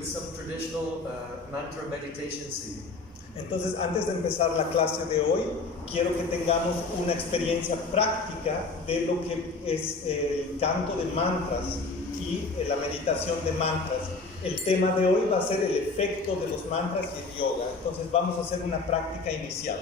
with some traditional mantra meditation seed. Entonces, antes de empezar la clase de hoy, quiero que tengamos una experiencia práctica de lo que es el canto de mantras y la meditación de mantras. El tema de hoy va a ser el efecto de los mantras y el yoga. Entonces, vamos a hacer una práctica inicial.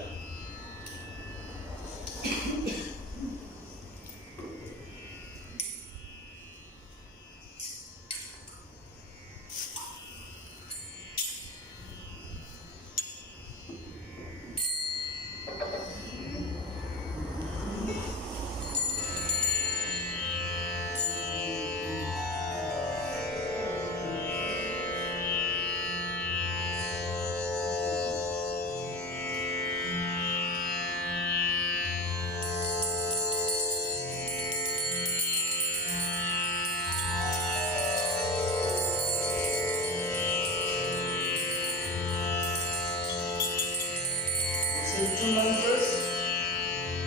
Two mantras.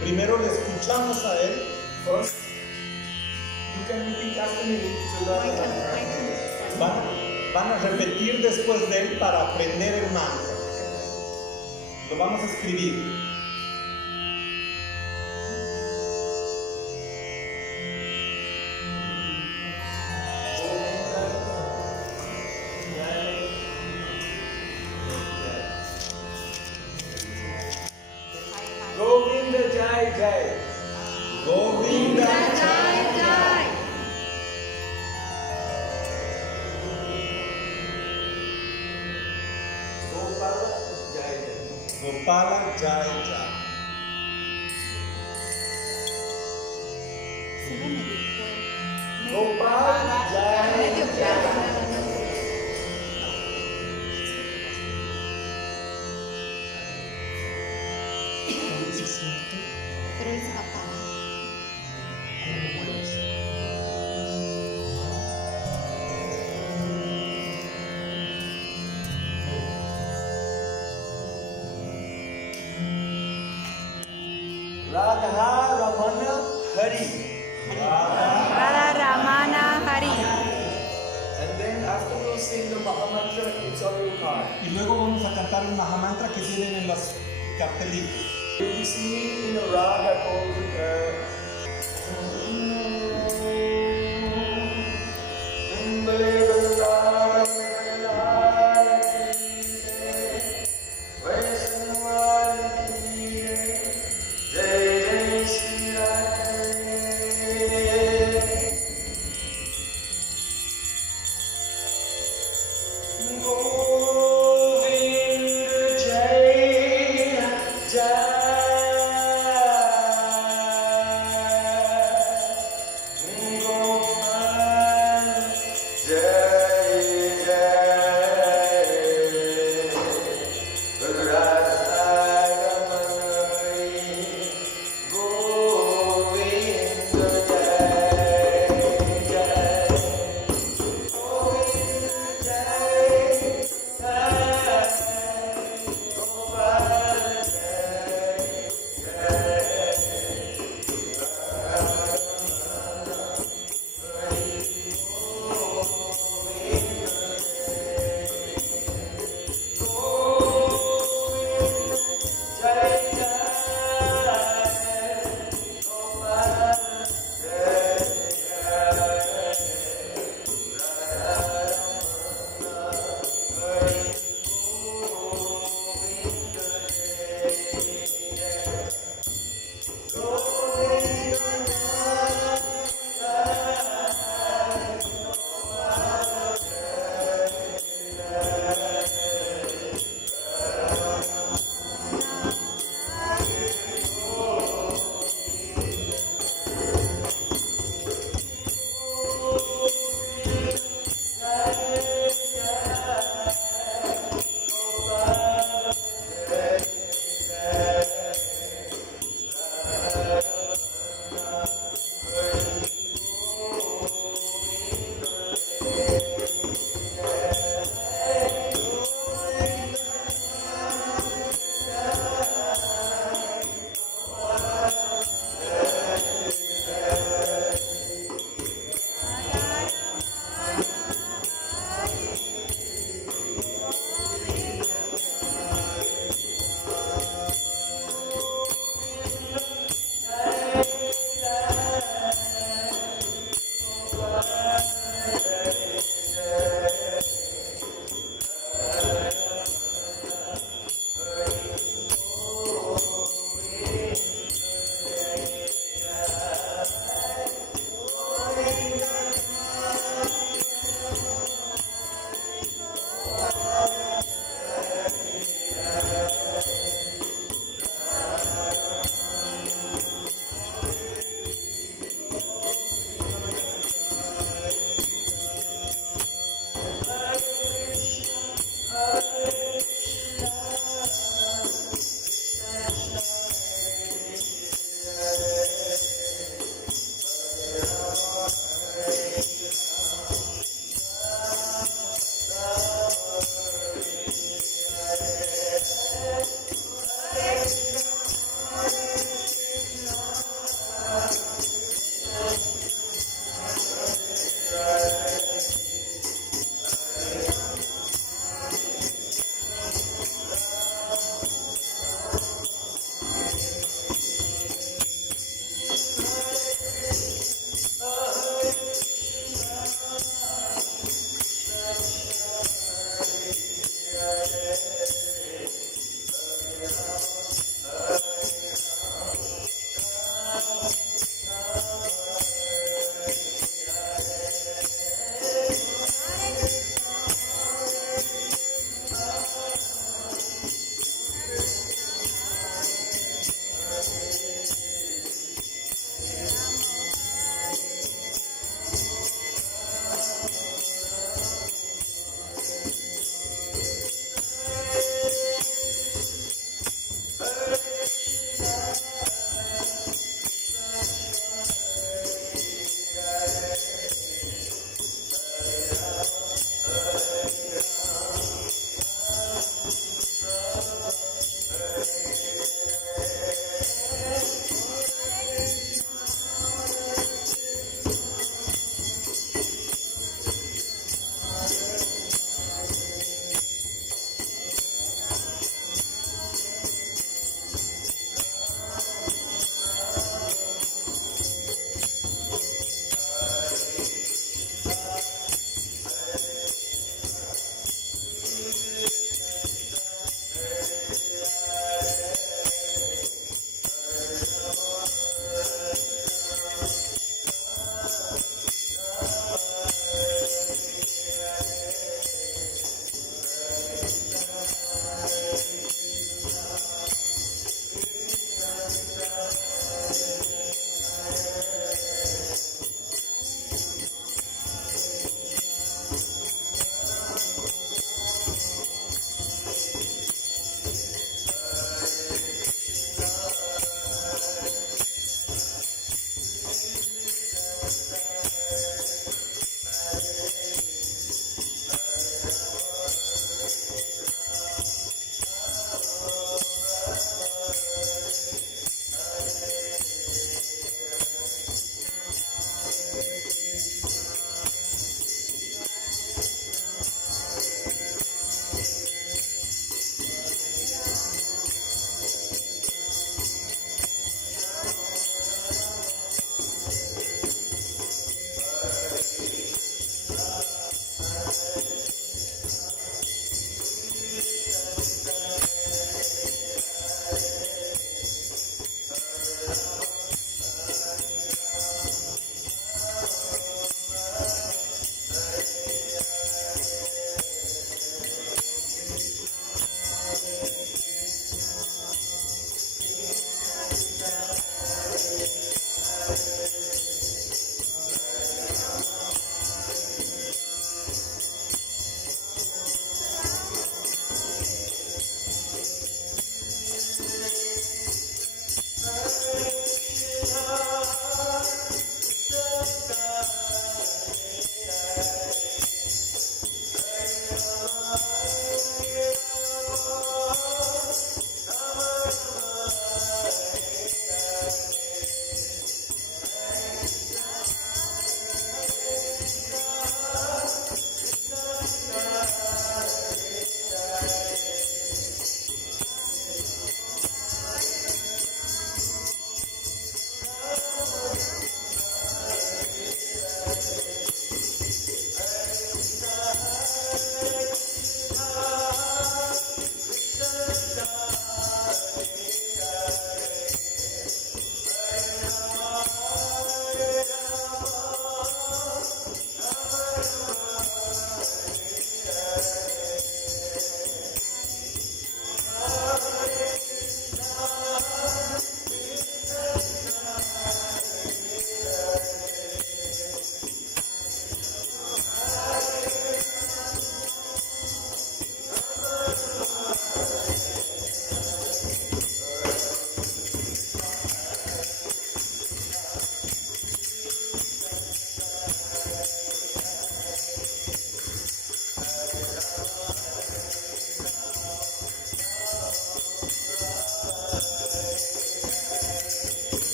Primero le escuchamos a él. First, you can repeat after me to learn the mantra. Van a repetir después de él para aprender el mantra. Lo vamos a escribir. Govinda Jai Jai. Govinda Jai Jai. Gopala Jai Jai. Gopala Jai Jai. Gopala Jai Jai. Pero es apa? Radha Ramana Hari. Radha Ramana Hari. And then after we sing the Mahamantra, it's on your card. Y luego vamos a cantar el Mahamantra que tienen en los cartelitos. You'll be singing in a raga called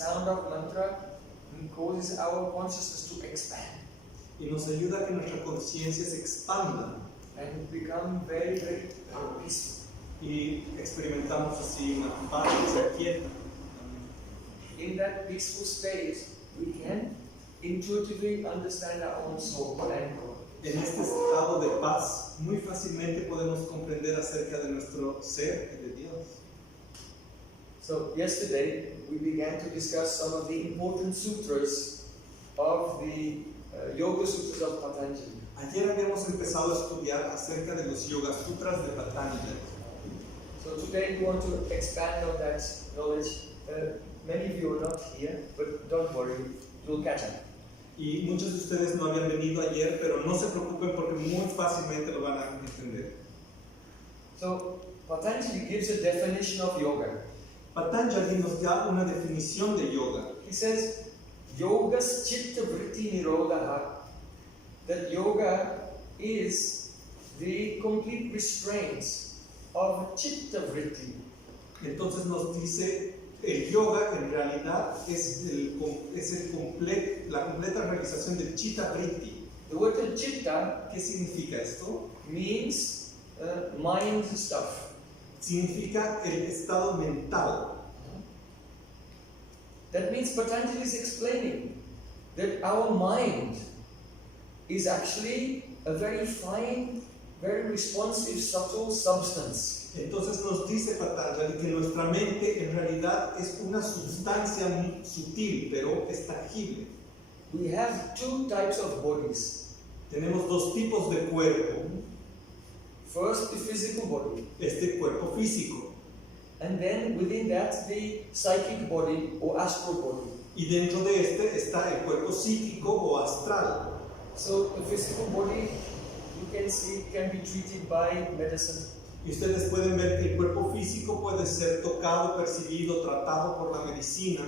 sound of mantra causes our consciousness to expand y nos ayuda a que nuestra conciencia se expanda and become very, very peaceful. y experimentamos así una paz que se aquieta. In that peaceful state, we can intuitively understand our own soul and God. En este estado de paz, muy fácilmente podemos comprender acerca de nuestro ser y de Dios. So yesterday we began to discuss some of the important sutras of the Yoga Sutras of Patanjali. Ayer habíamos empezado a estudiar acerca de los Yoga Sutras de Patanjali. So today we want to expand on that knowledge. Many of you are not here, but don't worry, you'll catch up. Y muchos de ustedes no habían venido ayer, pero no se preocupen porque muy fácilmente lo van a entender. So Patanjali gives a definition of yoga. Patanjali nos da una definición de yoga. He says, Yogas chitta vritti nirodha. That yoga is the complete restraint of chitta vritti. Entonces nos dice, el yoga en realidad es la completa realización del chitta vritti. The word chitta ¿Qué significa esto? means mind stuff. Significa el estado mental. That means Patanjali is explaining that our mind is actually a very fine, very responsive, subtle substance. Entonces nos dice Patanjali que nuestra mente en realidad es una sustancia muy sutil, pero es tangible. We have two types of bodies. Tenemos dos tipos de cuerpo. First, the physical body, Este cuerpo físico. and then within that, the psychic body or astral body. Y dentro de este está el cuerpo psíquico o astral. So the physical body, you can see, can be treated by medicine. Y ustedes pueden ver que el cuerpo físico puede ser tocado, percibido, tratado por la medicina.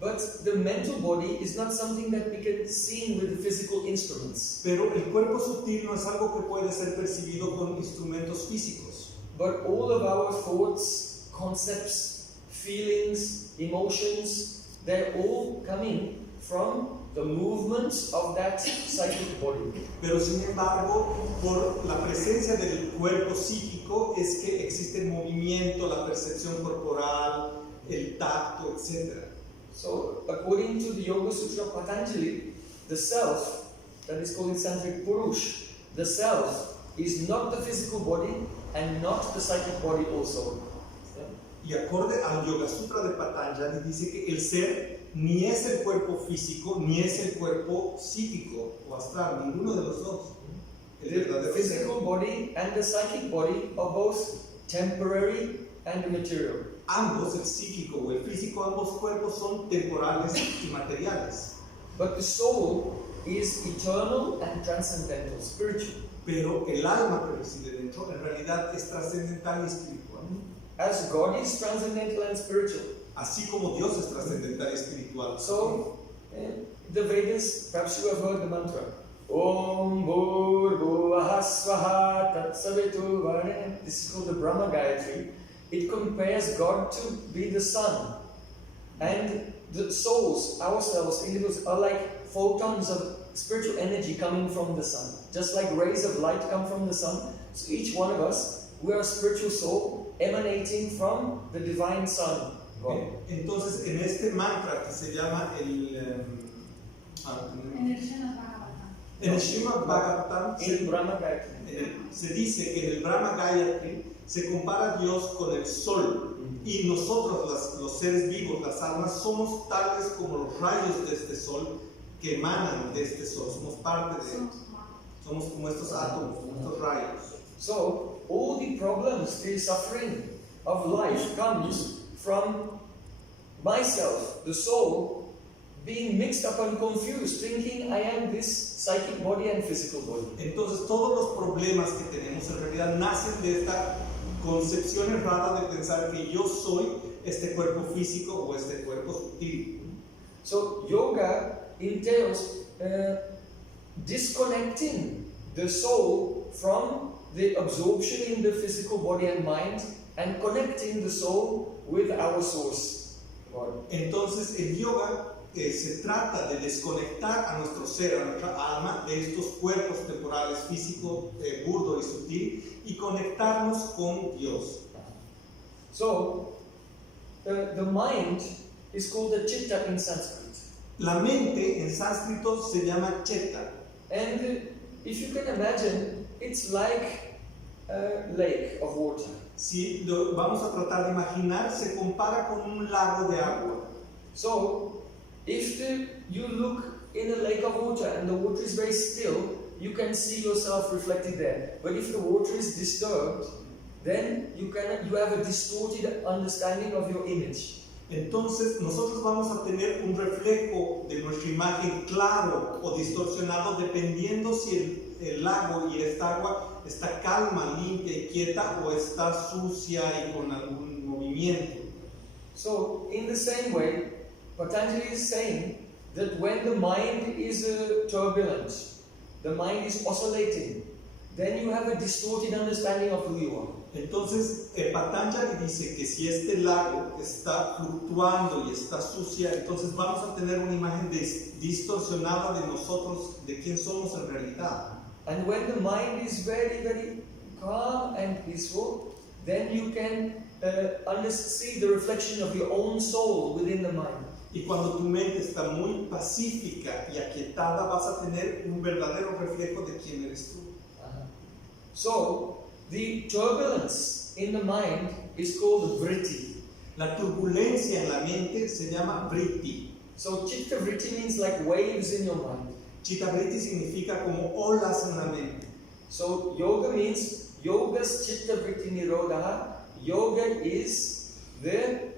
But the mental body is not something that we can see with the physical instruments. Pero el cuerpo sutil no es algo que puede ser percibido con instrumentos físicos. But all of our thoughts, concepts, feelings, emotions, they're all coming from the movements of that psychic body. Pero sin embargo, por la presencia del cuerpo psíquico es que existe el movimiento, la percepción corporal, el tacto, etc. So, according to the Yoga Sutra of Patanjali, the self, that is called in Sanskrit Purush, the self is not the physical body and not the psychic body also. Y acorde al Yoga Sutra de Patanjali dice que el ser ni es el cuerpo físico ni es el cuerpo psíquico o astral, ninguno de los dos. El The verdadero ser. physical body and the psychic body are both temporary and material. Ambos, el psíquico o el físico, ambos cuerpos son temporales y materiales. But the soul is eternal and transcendental, spiritual. Pero el alma que reside dentro en realidad es trascendental y espiritual. As God is transcendental and spiritual. Así como Dios es trascendental y espiritual. So, the Vedas, perhaps you have heard the mantra. Om Bhur Bhuvah Swaha Tat Savitur Varenyam. This is called the Brahma Gayatri. It compares God to be the sun. And the souls, ourselves, individuals, are like photons of spiritual energy coming from the sun. Just like rays of light come from the sun. So each one of us, we are a spiritual soul emanating from the divine sun. God. Entonces, en este mantra que se llama en el Srimad Bhagavatam In Brahma Gayatri. se dice que en el Brahma Gayatri se compara a Dios con el sol y nosotros, los seres vivos, las almas, somos tales como los rayos de este sol que emanan de este sol, somos parte de él, somos como estos átomos, como estos rayos. So, all the problems, the suffering of life comes from myself, the soul, being mixed up and confused, thinking I am this psychic body and physical body. Entonces todos los problemas que tenemos en realidad nacen de esta concepción errada de pensar que yo soy este cuerpo físico o este cuerpo sutil. So yoga entails disconnecting the soul from the absorption in the physical body and mind and connecting the soul with our source, God. Entonces el yoga se trata de desconectar a nuestro ser, a nuestra alma, de estos cuerpos temporales, físico, burdo y sutil, y conectarnos con Dios. So, the mind is called the chitta in Sanskrit. La mente en sánscrito se llama cheta. And if you can imagine, it's like a lake of water. Si lo vamos a tratar de imaginar, se compara con un lago de agua. So, if you look in a lake of water and the water is very still, you can see yourself reflected there. But if the water is disturbed, then you have a distorted understanding of your image. Entonces nosotros vamos a tener un reflejo de nuestra imagen claro o distorsionado dependiendo si el lago y esta agua está calma, limpia y quieta o está sucia y con algún movimiento. So, in the same way, Patanjali is saying that when the mind is turbulent, the mind is oscillating, then you have a distorted understanding of who you are. Entonces, Patanjali dice que si este lago está fluctuando y está sucia, entonces vamos a tener una imagen distorsionada de nosotros, de quién somos en realidad. And when the mind is very, very calm and peaceful, then you can see the reflection of your own soul within the mind. Y cuando tu mente está muy pacífica y aquietada, vas a tener un verdadero reflejo de quién eres tú. So, the turbulence in the mind is called vritti. La turbulencia en la mente se llama vritti. So, chitta vritti means like waves in your mind. Chitta vritti significa como olas en la mente. So, yoga means yogas chitta vritti nirodha. Yoga is the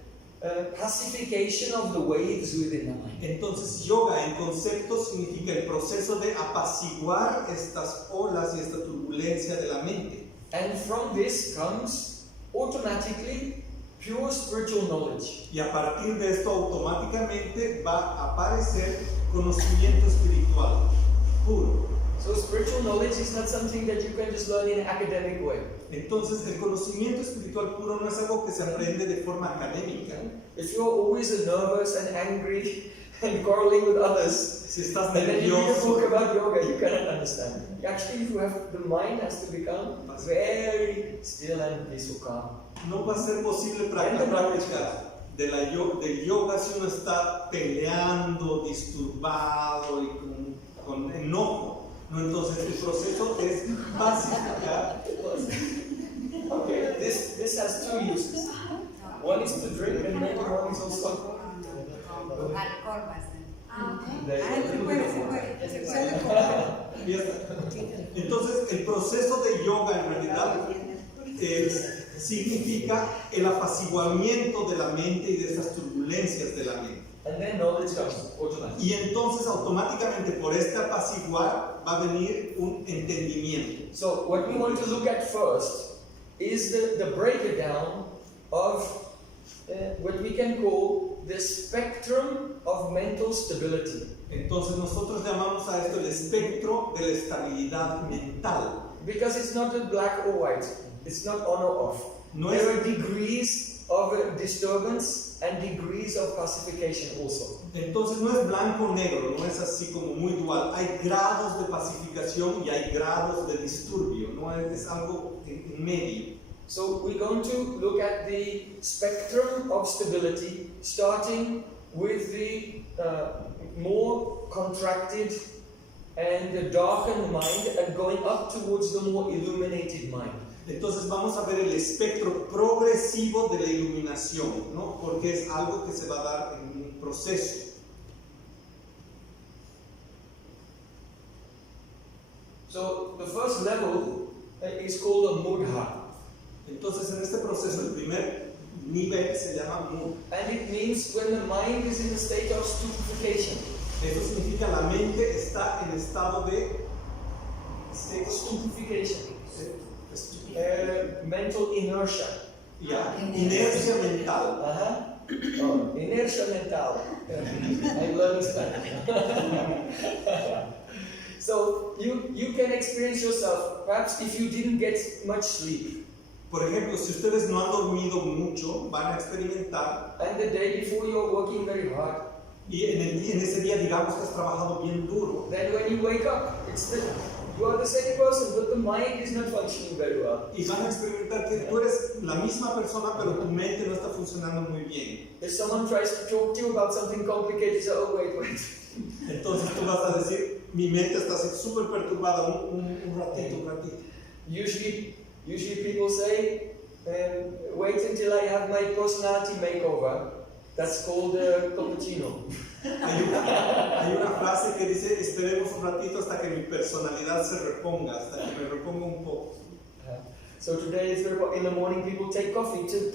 pacification of the waves within the mind. Entonces, yoga en concepto significa el proceso de apaciguar estas olas y esta turbulencia de la mente. And from this comes automatically pure spiritual knowledge. Y a partir de esto automáticamente va a aparecer conocimiento espiritual puro. So spiritual knowledge is not something that you can just learn in an academic way. Entonces el conocimiento espiritual puro no es algo que se aprende de forma académica. If you're always nervous and angry and quarreling with others, Si estás and then you read a nervioso, book about yoga, you cannot understand. Actually, if you have, the mind has to become very still and peaceful, calm. no va a ser posible la práctica del yoga si uno está peleando, disturbado y con enojo. No, entonces el proceso es pacificar. Okay, this has two uses. One is to drink and maybe one is also. Entonces el proceso de yoga en realidad significa el apaciguamiento de la mente y de esas turbulencias de la mente. And then knowledge comes automatically. Y entonces automáticamente por este apaciguar va a venir un entendimiento. So what we want to look at first is the breakdown of what we can call the spectrum of mental stability. Entonces nosotros llamamos a esto el espectro de la estabilidad mental. Because it's not a black or white. It's not on or off. No There es, are degrees of disturbance and degrees of pacification also. entonces no es blanco o negro, no es así como muy dual. Hay grados de pacificación y hay grados de disturbio, no es algo en medio. So we're going to look at the spectrum of stability, starting with the more contracted and the darkened mind and going up towards the more illuminated mind. Entonces vamos a ver el espectro progresivo de la iluminación, ¿no? Porque es algo que se va a dar en un proceso. So the first level is called a mudha. Entonces en este proceso el primer nivel se llama mudha. And it means when the mind is in a state of stupefaction. Esto significa la mente está en estado de Stupefaction. Mental inertia. Inercia mental. Oh, inertia mental. I'm learning Spanish. So you can experience yourself, perhaps if you didn't get much sleep. Por ejemplo, si ustedes no han dormido mucho, van a experimentar, And the day before you're working very hard. y en ese día digamos que has trabajado bien duro, Then when you wake up, you are the same person, but the mind is not functioning very well. y van a experimentar que tú eres la misma persona, pero tu mente no está funcionando muy bien. If someone tries to talk to you about something complicated, you say, oh wait. Entonces tú vas a decir, mi mente está así súper perturbada, un ratito. Usually people say, wait until I have my personality makeover. That's called cappuccino. Hay una frase que dice, esperemos un ratito hasta que mi personalidad se reponga, hasta que me reponga un poco. So today is very in the morning people take coffee to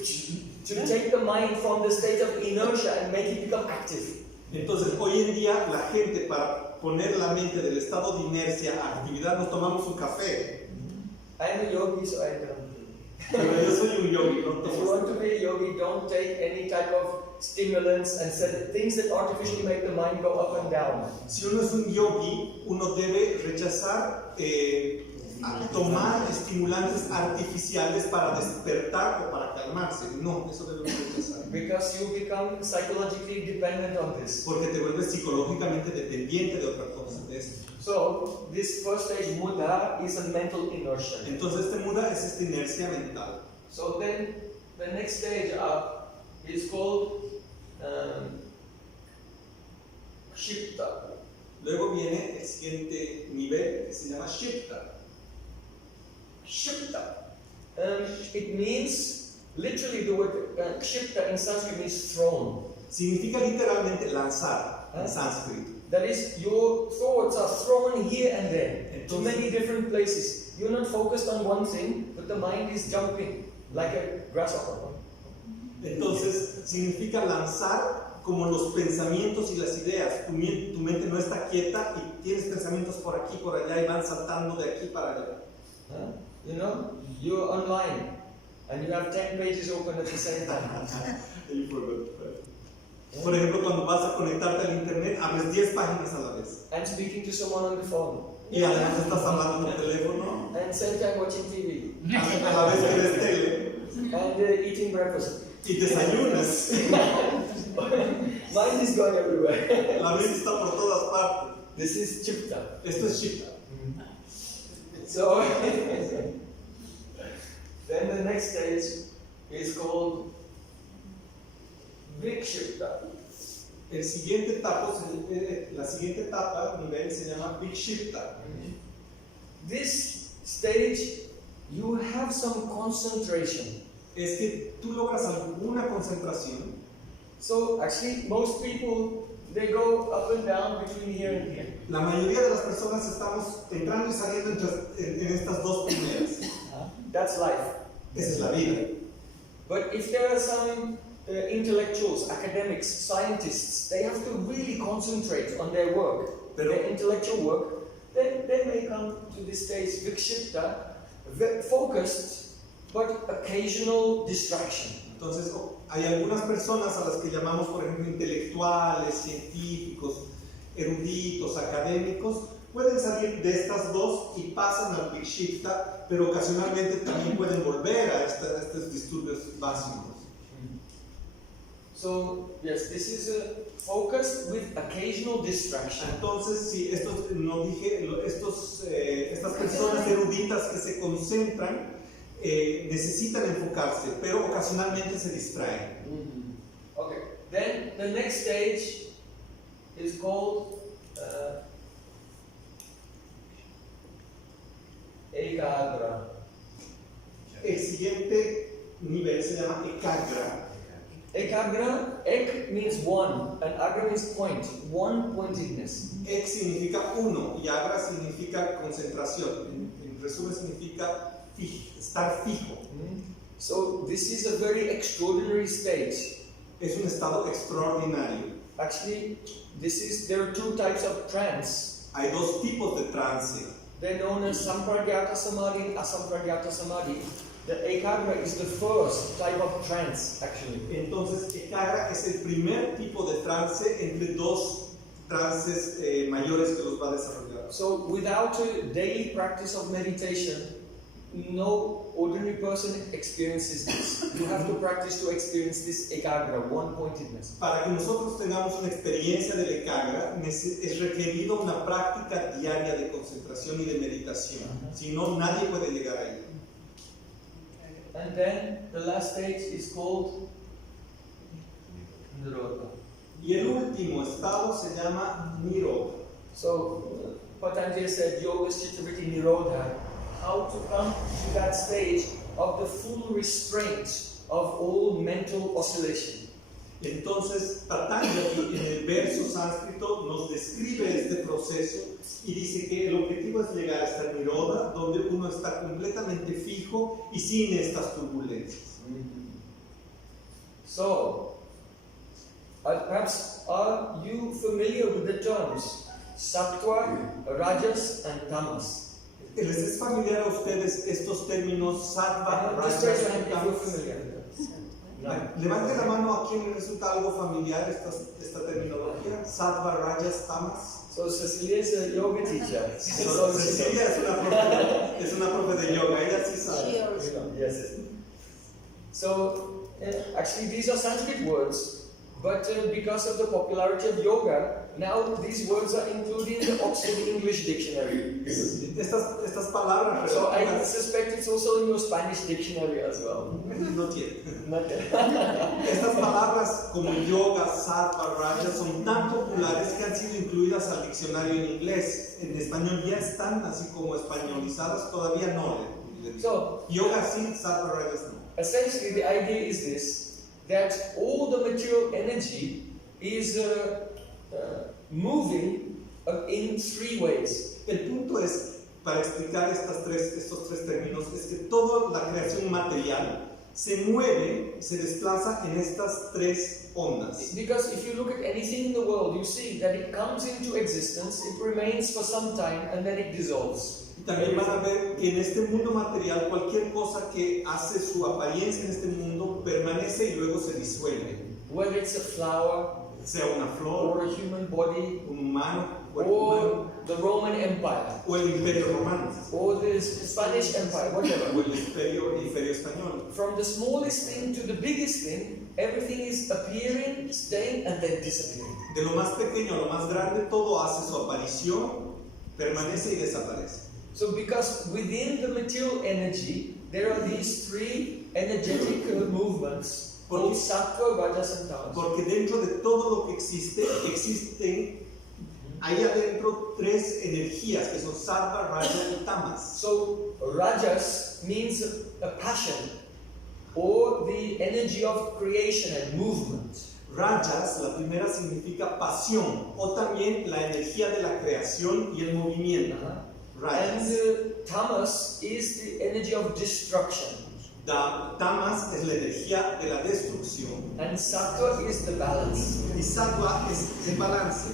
take the mind from the state of inertia and make it become active. Entonces hoy en día la gente, para poner la mente del estado de inercia a actividad, nos tomamos un café. I am a yogi, so I don't. Pero yo soy un yogi, no If you want to be a yogi, don't take any type of stimulants and things that artificially make the mind go up and down. Si uno es un yogi, uno debe rechazar tomar estimulantes artificiales para despertar o para calmarse. No, eso debemos rechazar. Because you become psychologically dependent on this. Porque te vuelves psicológicamente dependiente de otra cosa, de esto. So, this first stage, mudha, is a mental inertia. Entonces este muda es esta inercia mental. So then, the next stage up is called Shipta. Luego viene el siguiente nivel que se llama Shipta. Shipta. It means, literally the word Shipta in Sanskrit means thrown. Significa literalmente lanzar en sánscrito. That is, your thoughts are thrown here and there to many different places. You're not focused on one thing, but the mind is jumping like a grasshopper. Entonces, significa lanzar como los pensamientos y las ideas. Tu mente no está quieta y tienes pensamientos por aquí, por allá y van saltando de aquí para allá. You know, you're online and you have 10 pages open at the same time. Por ejemplo, cuando vas a conectarte al internet, abres 10 páginas a la vez. And speaking to someone on the phone. Y además estás hablando por teléfono. And same time watching TV. A la vez que ves tele. And eating breakfast. Y desayunas. Mind is going everywhere. La mente está por todas partes. This is Chipta. Esto es Shipta. So, then the next stage is called Vikshipta. La siguiente etapa, nivel, se llama Vikshipta. This stage, you have some concentration. Es que tú logras alguna concentración. So, actually, most people, they go up and down between here and here. La mayoría de las personas estamos entrando y saliendo en estas dos primeras. That's life. Esa es la vida. But if there are some intellectuals, academics, scientists, they have to really concentrate on their work, their intellectual work, then they may come to this stage, Vikshipta, focused, but occasional distraction. Entonces, hay algunas personas a las que llamamos, por ejemplo, intelectuales, científicos, eruditos, académicos, pueden salir de estas dos y pasan al Vikshipta, pero ocasionalmente también pueden volver a estos disturbios básicos. So, yes, this is a focus with occasional distraction. Entonces, sí, estas personas eruditas que se concentran necesitan enfocarse, pero ocasionalmente se distraen. Okay, then the next stage is called Ekagra. El siguiente nivel se llama Ekagra. Ekagra, ek means one, and agra means point, one pointedness. Ek significa uno y agra significa concentración. En resumen significa estar fijo. So this is a very extraordinary state. Es un estado extraordinario. Actually, there are two types of trance. Hay dos tipos de trance. They're known as Sampragyata Samadhi and Asampragyata Samadhi. The Ekagra is the first type of trance, actually. Entonces, Ekagra es el primer tipo de trance entre dos trances mayores que los va a desarrollar. So, without a daily practice of meditation, no ordinary person experiences this. You have to practice to experience this Ekagra, one-pointedness. Para que nosotros tengamos una experiencia del Ekagra, es requerido una práctica diaria de concentración y de meditación. Si no, nadie puede llegar ahí. And then the last stage is called Nirodha. Y el último estado se llama Nirodha. So, Patanjali said, Yoga Chittavritti Nirodha, how to come to that stage of the full restraint of all mental oscillation. Entonces, Patanjali en el verso sánscrito nos describe este proceso y dice que el objetivo es llegar a esta niroda donde uno está completamente fijo y sin estas turbulencias. So, perhaps are you familiar with the terms sattva, rajas, and tamas? ¿Les es familiar a ustedes estos términos sattva, Just rajas raise your y hand if you're tamas? familiar with them. Levante la mano a quien le resulta algo familiar esta terminología, sattva, rajas, tamas. So Cecilia is a yoga teacher. So, Cecilia es una profe de yoga, ella sí sabe. Yes. So actually these are Sanskrit words, but because of the popularity of yoga, now these words are included in the Oxford English Dictionary. Estas palabras So I suspect it's also in your Spanish dictionary as well. no tiene. Not yet. Estas palabras como yoga, sattva, rajas son tan populares que han sido incluidas al diccionario en inglés. En español ya están así como españolizadas, todavía no. So Yoga sí, sattva, rajas no. essentially the idea is this, that all the material energy is moving in three ways. El punto es, para explicar estos tres términos, es que toda la creación material se mueve, se desplaza en estas tres ondas. Because if you look at anything in the world, you see that it comes into existence, it remains for some time, and then it dissolves. Y también van a ver que en este mundo material cualquier cosa que hace su apariencia en este mundo permanece y luego se disuelve. Whether it's a flower, Sea una flor, or a human body, un humano, cuerpo humano, or the Roman Empire, o el Imperio Romano, or the Spanish Empire, o whatever. el Imperio Español. From the smallest thing to the biggest thing, everything is appearing, staying, and then disappearing. De lo más pequeño a lo más grande, todo hace su aparición, permanece y desaparece. So because within the material energy, there are these three energetic movements called sattva, rajas, and tamas. Porque dentro de todo lo que existen ahí adentro tres energías que son sattva, rajas y tamas. So rajas means a passion, or the energy of creation and movement. Rajas, la primera significa pasión o también la energía de la creación y el movimiento. Rajas. And tamas is the energy of destruction. Tamas es la energía de la destrucción And sattva is the balance. y sattva es el balance.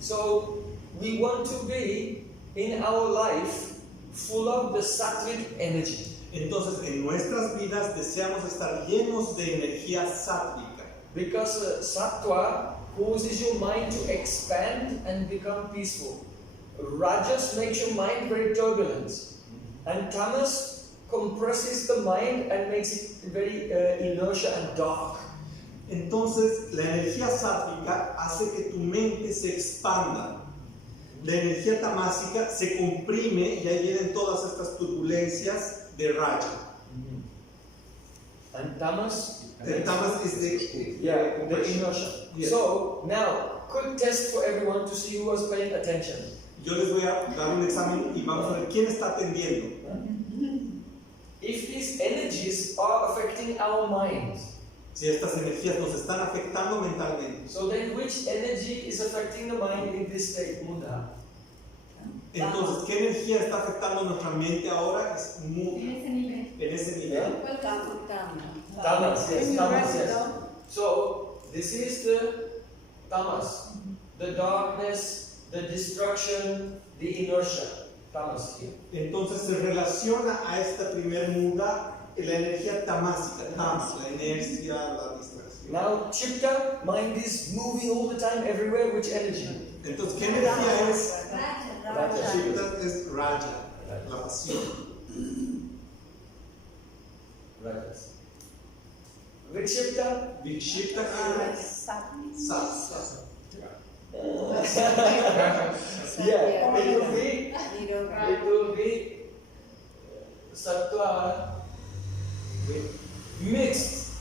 So we want to be in our life full of the sattvic energy. Entonces en nuestras vidas deseamos estar llenos de energía sátvica. Because sattva causes your mind to expand and become peaceful. Rajas makes your mind very turbulent. And tamas compresses the mind and makes it very inertia and dark. Entonces la energía sátvica hace que tu mente se expanda. La energía tamásica se comprime y ahí vienen todas estas turbulencias de raja. And tamas? Tamas is the inertia. Yes. So now, quick test for everyone to see who was paying attention. Yo les voy a dar un examen y vamos a ver quién está atendiendo. If these energies are affecting our mind, Si estas energías nos están afectando mentalmente, so then which energy is affecting the mind in this state, Mudha? entonces, ¿qué energía está afectando nuestra mente ahora? Es en ese nivel. Tamas, yes, tamas, yes. So this is the tamas, the darkness, the destruction, the inertia. Tamas here. Entonces se relaciona a esta primer muda la energía tamásica, tamas, la inercia, la distracción. Now, Chipta, mind is moving all the time, everywhere. Which energy? Entonces, ¿qué energía es? Raja. Chipta es raja, la pasión. Rajas. Vikshipta? Vikshipta es sattva. Yeah, it will be sattva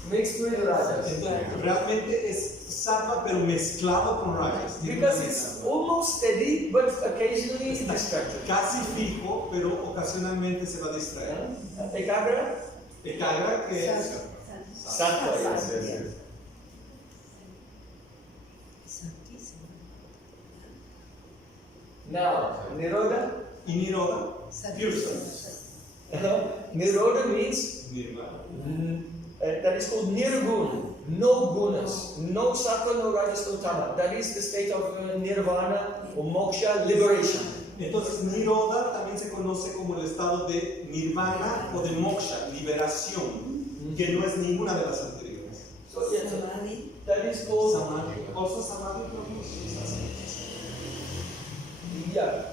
mixed with rajas. Entonces, realmente es sattva pero mezclado con rajas. Because it's almost steady, but occasionally it's distracted. Casi fijo, pero ocasionalmente se va a distraer. Ekagra? Ekagra, que es Sattva, yes. Now, Nirodha. Y Nirodha, purity. Nirodha means Nirvana. that is called Nirgun, no gunas, no sattva, no rajas, no tama. That is the state of nirvana or moksha, liberation. Entonces, Nirodha también se conoce como el estado de nirvana o de moksha, liberación, que no es ninguna de las anteriores. So, yeah, so that is called Samadhi. Also Samadhi. Yeah,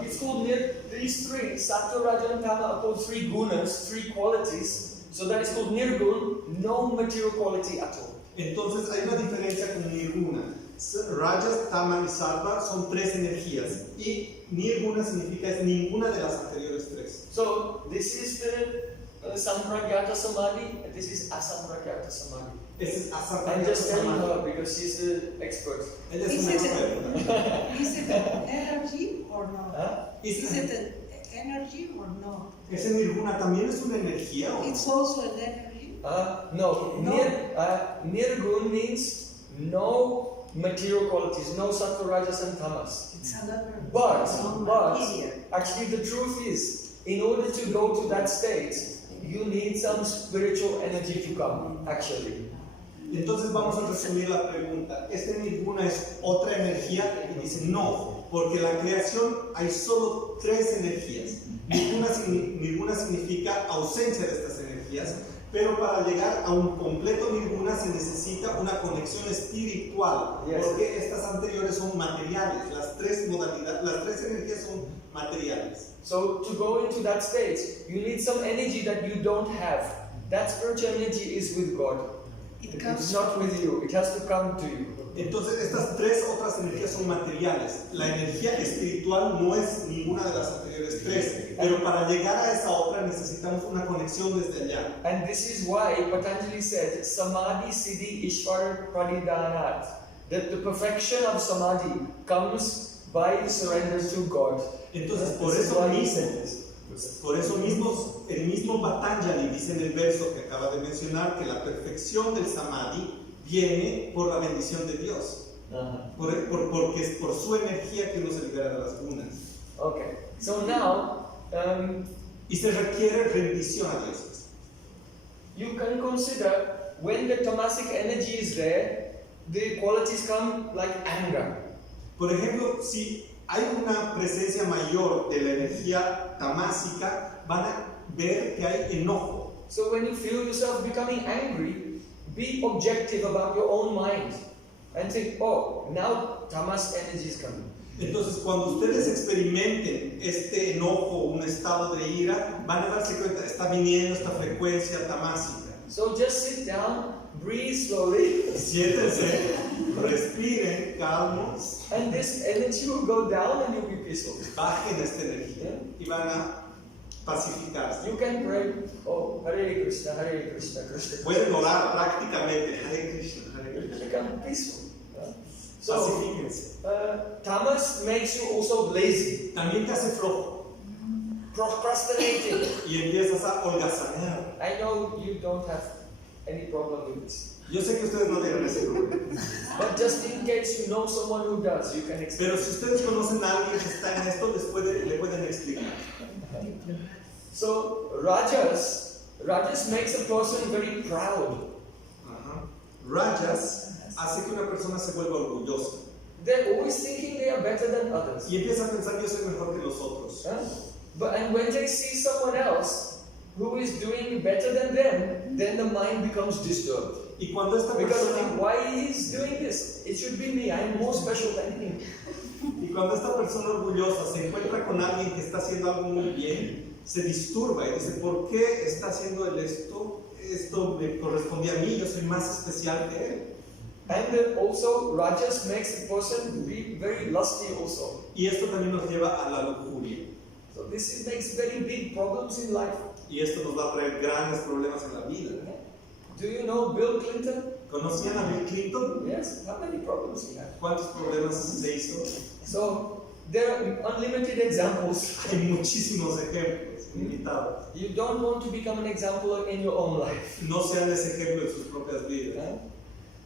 it's called these three, sattva, raja, and tama are called three gunas, three qualities. So that is called nirgun, no material quality at all. Entonces hay una diferencia con nirguna. Rajas, tama y sattva son tres energías y nirguna significa es ninguna de las anteriores tres. So this is the sampragyata samadhi, and this is asampragyata samadhi. Ese es I'm asampragyata just telling samadhi. her because she's the expert. Ella es una experta. Is it an energy or not? Huh? Is it an energy or not? ¿Ese nirguna también es una energía o no? It's also an energy. No. No. Nirgun means no material qualities, no sattva, rajas, and tamas. It's another But non-material. actually the truth is, in order to go to that state, you need some spiritual energy to come, actually. Entonces vamos a resumir la pregunta. ¿Este nirguna es otra energía? Y dice no, porque en la creación hay solo tres energías. Nirguna significa ausencia de estas energías, pero para llegar a un completo nirguna se necesita una conexión espiritual, Yes. porque estas anteriores son materiales. Las tres modalidades, las tres energías son materiales. So to go into that state, you need some energy that you don't have. That spiritual energy is with God. It's not with you. It has to come to you. Entonces estas tres otras energías son materiales. La energía espiritual no es ninguna de las anteriores tres, pero para llegar a esa otra necesitamos una conexión desde allá. And this is why Patanjali said, Samadhi Siddhi Ishvara Pradidhanat, that the perfection of Samadhi comes by the surrender to God. Entonces This is why he said this. por eso mismo, el mismo Patanjali dice en el verso que acaba de mencionar que la perfección del Samadhi viene por la bendición de Dios, porque es por su energía que uno se libera de las gunas. Okay, so now Y se requiere rendición a Dios. you can consider when the tamasic energy is there, the qualities come like anger. Por ejemplo, si hay una presencia mayor de la energía tamásica, van a ver que hay enojo. So when you feel yourself becoming angry, be objective about your own mind and think, oh, now tamas energy is coming. Entonces, cuando ustedes experimenten este enojo, un estado de ira, van a darse cuenta, está viniendo esta frecuencia tamásica. So just sit down, breathe slowly, Siéntense, respiren, calmos, and this energy will go down and you'll be peaceful. bajen esta energía y van a pacificarse. You can pray, oh, Hare Krishna, Krishna Krishna. Pueden orar prácticamente, Hare Krishna, Hare You Krishna. become peaceful. So, Pacifíquense. tamas makes you also lazy, También te hace flojo procrastinating. y empiezas a holgazanear. I know you don't have any problem with this. Yo sé que ustedes no tienen ese problema, But just in case you know someone who does, you can explain. pero si ustedes conocen a alguien que está en esto, le pueden explicar. So, Rajas makes a person very proud. Rajas hace que una persona se vuelva orgullosa They're always thinking they are better than others. y empieza a pensar yo soy mejor que los otros. And when they see someone else who is doing better than them, then the mind becomes disturbed. Y cuando esta Because persona why he's doing this? It should be me. I'm more special than him. Y cuando esta persona orgullosa se encuentra con alguien que está haciendo algo muy bien, se disturba y dice, ¿por qué está haciendo él esto? Esto me correspondía a mí, yo soy más especial que él. And also, Rajas makes a person be very lusty also. Y esto también nos lleva a la lujuria. So this makes very big problems in life. Y esto nos va a traer grandes problemas en la vida. Do you know Bill Clinton? ¿Conocían a Bill Clinton? Yes. How many problems he had? ¿Cuántos problemas se hizo? So there are unlimited examples. Hay muchísimos ejemplos, limitados. You don't want to become an example in your own life. No sean ese ejemplo en sus propias vidas.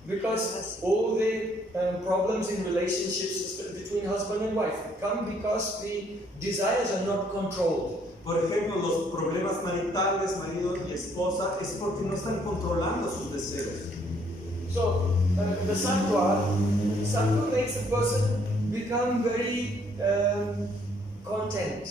Because all the problems in relationships between husband and wife come because the desires are not controlled. Por ejemplo, los problemas maritales, marido y esposa, es porque no están controlando sus deseos. So, the sattva makes a person become very content.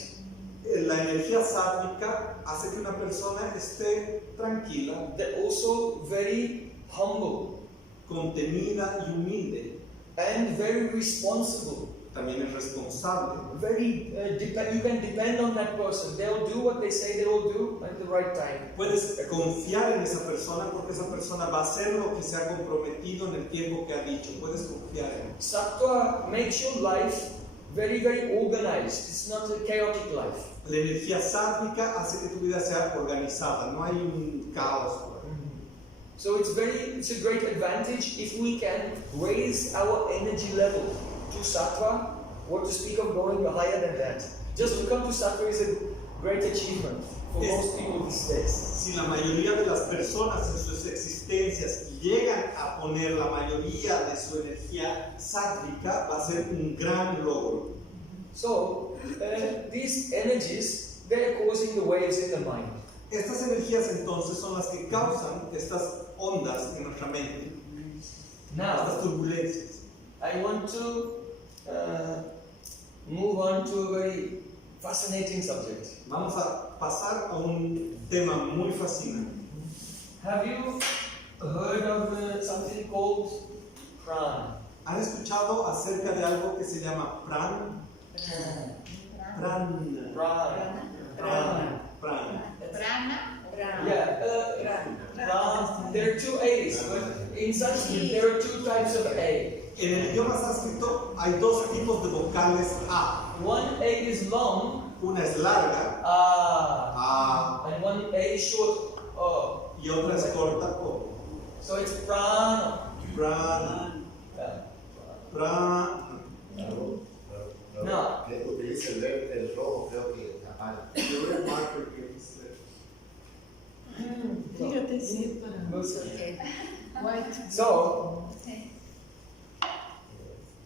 La energía sátvica hace que una persona esté tranquila, They're also very humble contenida y humilde. and very responsible. También es responsable. Very, you can depend on that person. They'll do what they say they will do at the right time. Puedes confiar en esa persona porque esa persona va a hacer lo que se ha comprometido en el tiempo que ha dicho. Puedes confiar en él. Sattva makes your life very, very organized. It's not a chaotic life. La energía sátvica hace que tu vida sea organizada, no hay un caos por ahí. So it's a great advantage if we can raise our energy level to sattva, or to speak of going higher than that. Just to come to sattva is a great achievement for most people these days. Si la mayoría de las personas en sus existencias llegan a poner la mayoría de su energía sátvica, va a ser un gran logro. So these energies, they are causing the waves in the mind. Estas energías entonces son las que causan estas ondas en nuestra mente, Now, estas turbulencias. I want to move on to a very fascinating subject. Vamos a pasar a un tema muy fascinante. Have you heard of something called prana? ¿Han escuchado acerca de algo que se llama pran? Pran. Prana. Pran. Pran. Yeah, prana. There are two A's, but in Sanskrit there are two types of A. En el idioma sánscrito hay dos tipos de vocales A. One A is long, Una es larga, ah, A, and one A is short, oh. y otra es corta, O. So it's prana. Pran. Yeah. Pran. No. Utiliza el rojo, creo que apaga. Yo voy a marcar porque dice. Fíjate si para white. So,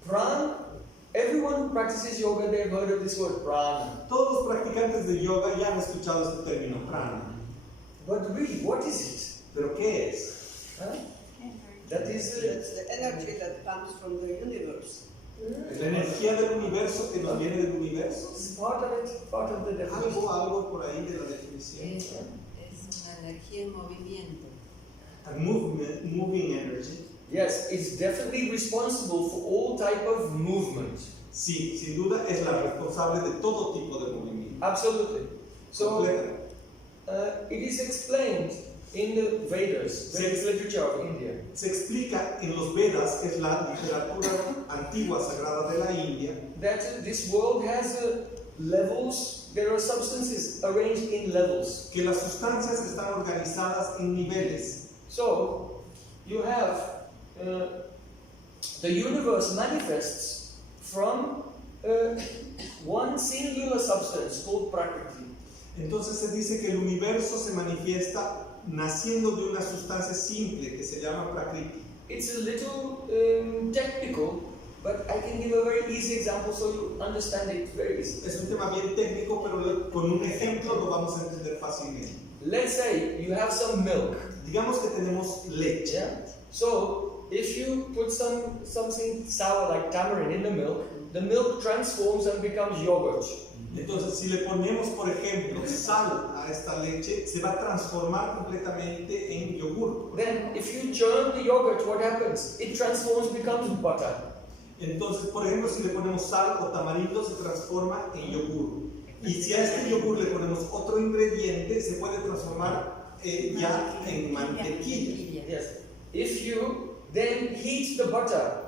prana, everyone who practices yoga, they've heard of this word prana. Todos los practicantes de yoga ya han escuchado este término, prana. But really, what is it? ¿Pero qué es? Huh? That is It's the energy that comes from the universe. Es la energía del universo que nos viene del universo. it's part of it, part of the definition. Algo por ahí de la definición. Es una energía en movimiento. A moving energy. Yes, it's definitely responsible for all type of movement. Sí, sin duda es la responsable de todo tipo de movimiento. Absolutely. So, Completa. it is explained in the Vedas, Vedic literature of India. Se explica en los Vedas, que es la literatura antigua sagrada de la India, That this world has levels, there are substances arranged in levels. que las sustancias están organizadas en niveles. So, you have the universe manifests from one singular substance called Prakriti. Entonces se dice que el universo se manifiesta naciendo de una sustancia simple que se llama Prakriti. It's a little technical, but I can give a very easy example so you understand it very easily. Es un tema bien técnico, pero con un ejemplo lo vamos a entender fácilmente. Let's say you have some milk. Digamos que tenemos leche. Yeah? So, if you put something sour like tamarind in the milk transforms and becomes yogurt. Entonces, si le ponemos, por ejemplo, sal a esta leche, se va a transformar completamente en yogur. Then, if you churn the yogurt, what happens? It transforms, becomes butter. Entonces, por ejemplo, si le ponemos sal o tamarindo, se transforma en yogur. Y si a este yogur le ponemos otro ingrediente, se puede transformar ya en mantequilla. Yes. If you then heat the butter,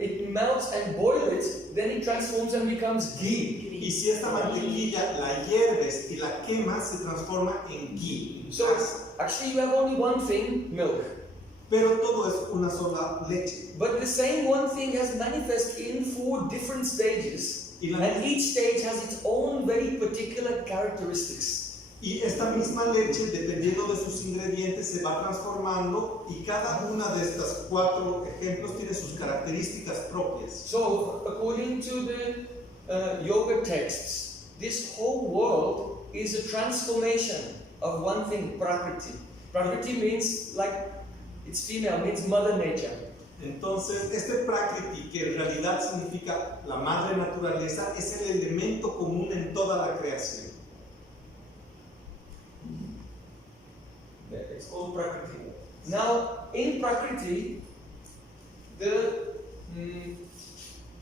it melts and boil it, then it transforms and becomes ghee. Y si esta mantequilla la hierves y la quemas, se transforma en ghee. So, actually you have only one thing, milk. Pero todo es una sola leche. But the same one thing has manifested in 4 different stages, and each stage has its own very particular characteristics. Y esta misma leche, dependiendo de sus ingredientes, se va transformando y cada una de estas 4 ejemplos tiene sus características propias. So, according to the yoga texts, this whole world is a transformation of one thing, Prakriti. Prakriti means, like, it's female, means mother nature. Entonces, este Prakriti, que en realidad significa la madre naturaleza, es el elemento común en toda la creación. It's called Prakriti. Now, in Prakriti, the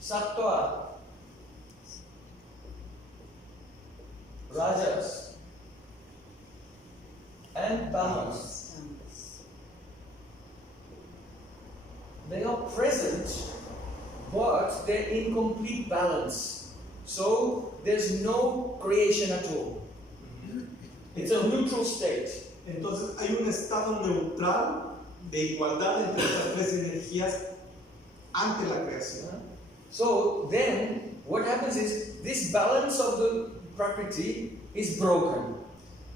Sattva, Rajas, and Tamas, they are present, but they're in complete balance. So, there's no creation at all. It's a neutral state. Entonces hay un estado neutral de igualdad entre estas 3 energías ante la creación. So then what happens is this balance of the Prakriti is broken.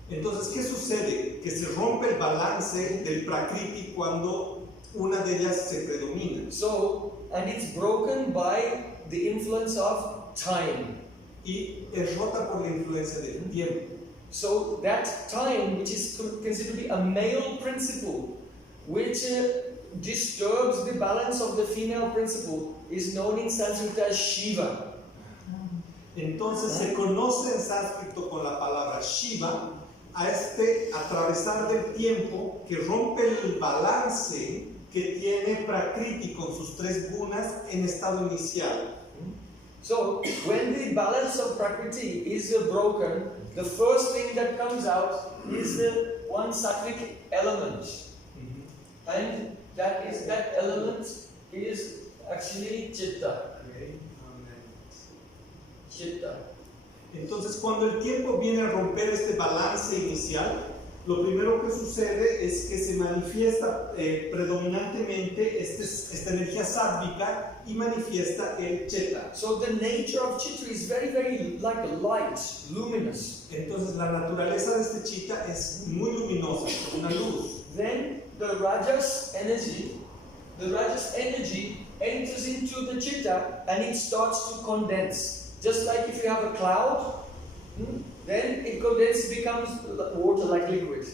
Entonces, ¿qué sucede? Que se rompe el balance del Prakriti cuando una de ellas se predomina. So, and it's broken by the influence of time. Y es rota por la influencia del tiempo. So that time, which is considered to be a male principle, which disturbs the balance of the female principle, is known in Sanskrit as Shiva. Entonces se conoce en sánscrito con la palabra Shiva a este atravesar del tiempo que rompe el balance que tiene Prakriti con sus 3 gunas en estado inicial. So, when the balance of Prakriti is broken, the first thing that comes out is the one sattvic element. And that element is actually Chitta. Chitta. Entonces, cuando el tiempo viene a romper este balance inicial, lo primero que sucede es que se manifiesta predominantemente esta energía sádvica y manifiesta el Chitta. So the nature of Chitta is very, very like light, luminous. Entonces, la naturaleza de este Chitta es muy luminosa, una luz. Then the Rajas energy enters into the Chitta and it starts to condense. Just like if you have a cloud, then it condenses, becomes water like liquid.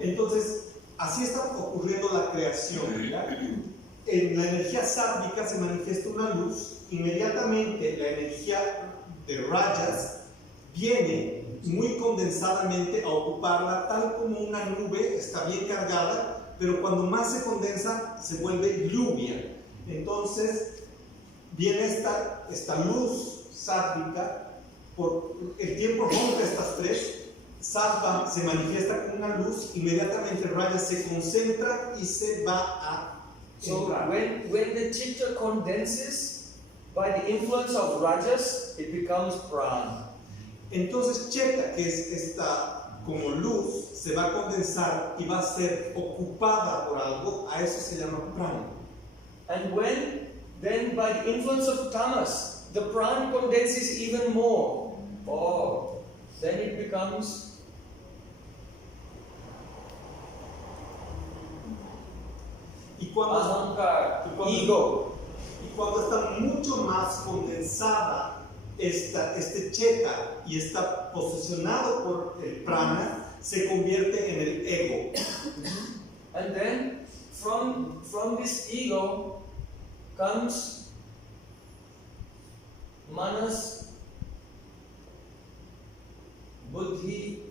Entonces, así está ocurriendo la creación, ¿verdad? En la energía sádvica se manifiesta una luz, inmediatamente la energía de Rajas viene muy condensadamente a ocuparla, tal como una nube está bien cargada, pero cuando más se condensa se vuelve lluvia. Entonces, viene esta luz sádvica, por el tiempo rompe estas 3, sattva se manifiesta con una luz, inmediatamente Raja se concentra y se va a entrar. So when the Chitta condenses by the influence of Rajas, it becomes Prana. Entonces Chitta, que es esta como luz, se va a condensar y va a ser ocupada por algo, a eso se llama prana. And then by the influence of tamas, the prana condenses even more. Oh, then it becomes ahankar, ego. Y cuando está mucho más condensada este Chitta y está posesionado por el prana, se convierte en el ego. And then from this ego comes manas, buddhi,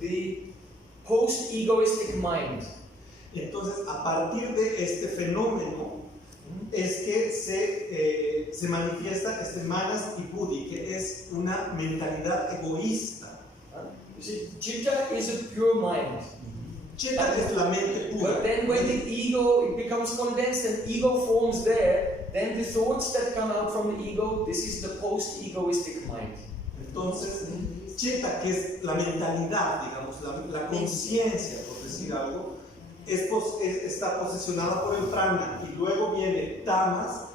the post-egoistic mind. Entonces, a partir de este fenómeno es que se manifiesta este manas y buddhi, que es una mentalidad egoísta. You see, chitta is a pure mind. Chitta es la mente pura. But then when the ego, it becomes condensed and ego forms there, then the thoughts that come out from the ego, this is the post-egoistic mind. Entonces, chitta, que es la mentalidad, digamos, la conciencia, por decir algo, está posesionada por el prana, y luego viene tamas.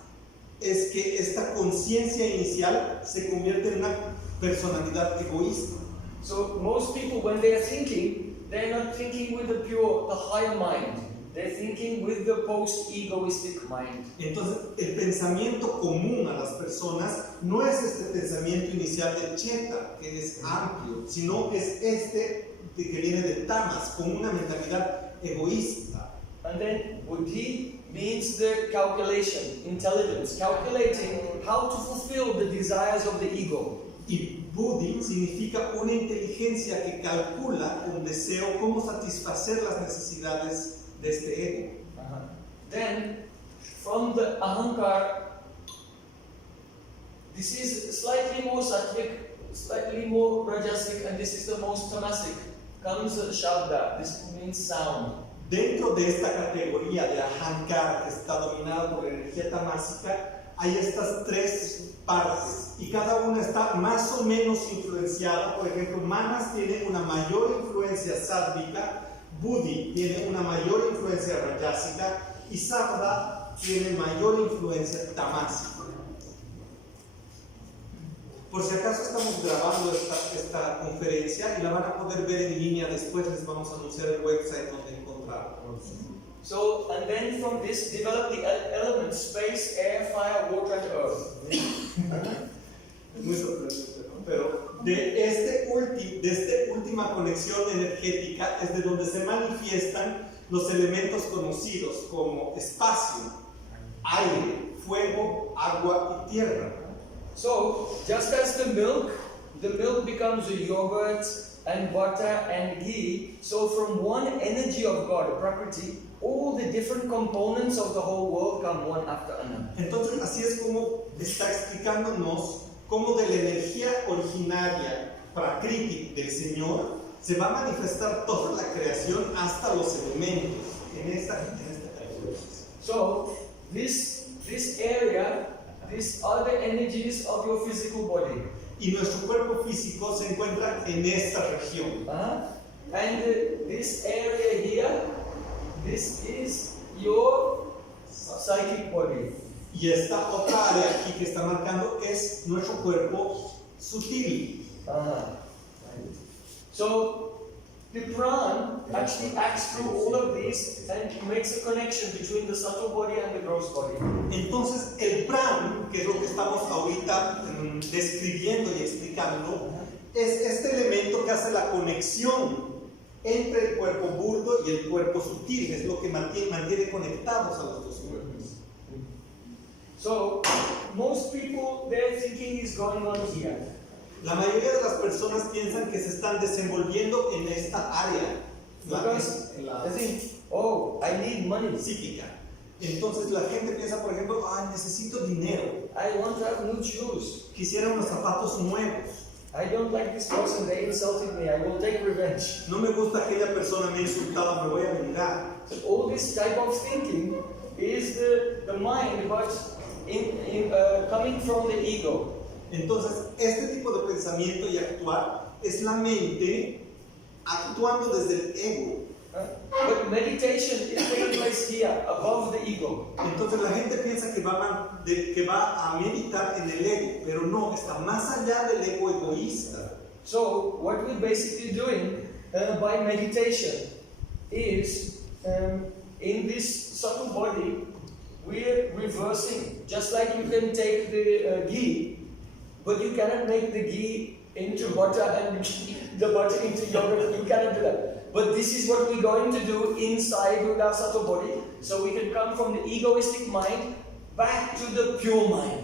es que esta conciencia inicial se convierte en una personalidad egoísta. So most people, when they are thinking, they're not thinking with the higher mind. They're thinking with the post-egoistic mind. Entonces, el pensamiento común a las personas no es este pensamiento inicial de Cheta, que es amplio, sino es este que viene de Tamas, con una mentalidad egoísta. And then buddhi means the calculation, intelligence, calculating how to fulfill the desires of the ego. Y buddhi significa una inteligencia que calcula con deseo cómo satisfacer las necesidades de este ego. Then, from the ahankar, this is slightly more sattvic, slightly more rajasic, and this is the most tamasic. Comes shabda, this means sound. Dentro de esta categoría de ahankara que está dominada por la energía tamásica, hay estas tres partes y cada una está más o menos influenciada. Por ejemplo, Manas tiene una mayor influencia sádvica, Buddhi tiene una mayor influencia rajasica y Sabda tiene mayor influencia tamásica. Por si acaso estamos grabando esta conferencia y la van a poder ver en línea después, les vamos a anunciar el website donde encontrarla. So, and then from this develop the elements, space, air, fire, water and earth. Muy sorprendente, ¿no? Pero de esta última conexión energética es de donde se manifiestan los elementos conocidos como espacio, aire, fuego, agua y tierra. So, just as the milk becomes a yogurt and butter and ghee, so from one energy of God, Prakriti, all the different components of the whole world come one after another. Entonces, así es como está explicándonos cómo de la energía originaria, Prakriti, del Señor, se va a manifestar toda la creación hasta los elementos en esta categoría. So, this area, these are the energies of your physical body. Y nuestro cuerpo físico se encuentra en esta región. And this area here, this is your psychic body. Y esta otra área aquí que está marcando es nuestro cuerpo sutil. So, the Pran actually acts through all of these and makes a connection between the subtle body and the gross body. Entonces, el Pran, que es lo que estamos ahorita describiendo y explicando, es este elemento que hace la conexión entre el cuerpo burdo y el cuerpo sutil, es lo que mantiene conectados a los dos cuerpos. So, most people, their thinking is going on here. La mayoría de las personas piensan que se están desenvolviendo en esta área, en la oh, I need money. psíquica. Entonces la gente piensa, por ejemplo, necesito dinero. I want to have new shoes. Quisiera unos zapatos nuevos. I don't like this person, they insulted me, I will take revenge. No me gusta aquella persona, me ha insultado, me voy a vengar. So all this type of thinking is the mind, but coming from the ego. Entonces, este tipo de pensamiento y actuar es la mente actuando desde el ego. But meditation is taking place here, above the ego. Entonces la gente piensa que va a meditar en el ego, pero no, está más allá del ego egoísta. So what we're basically doing by meditation is in this subtle body we're reversing. Just like you can take the ghee, but you cannot make the ghee into butter and the butter into yogurt. You cannot do that. But this is what we're going to do inside with our subtle body, so we can come from the egoistic mind back to the pure mind.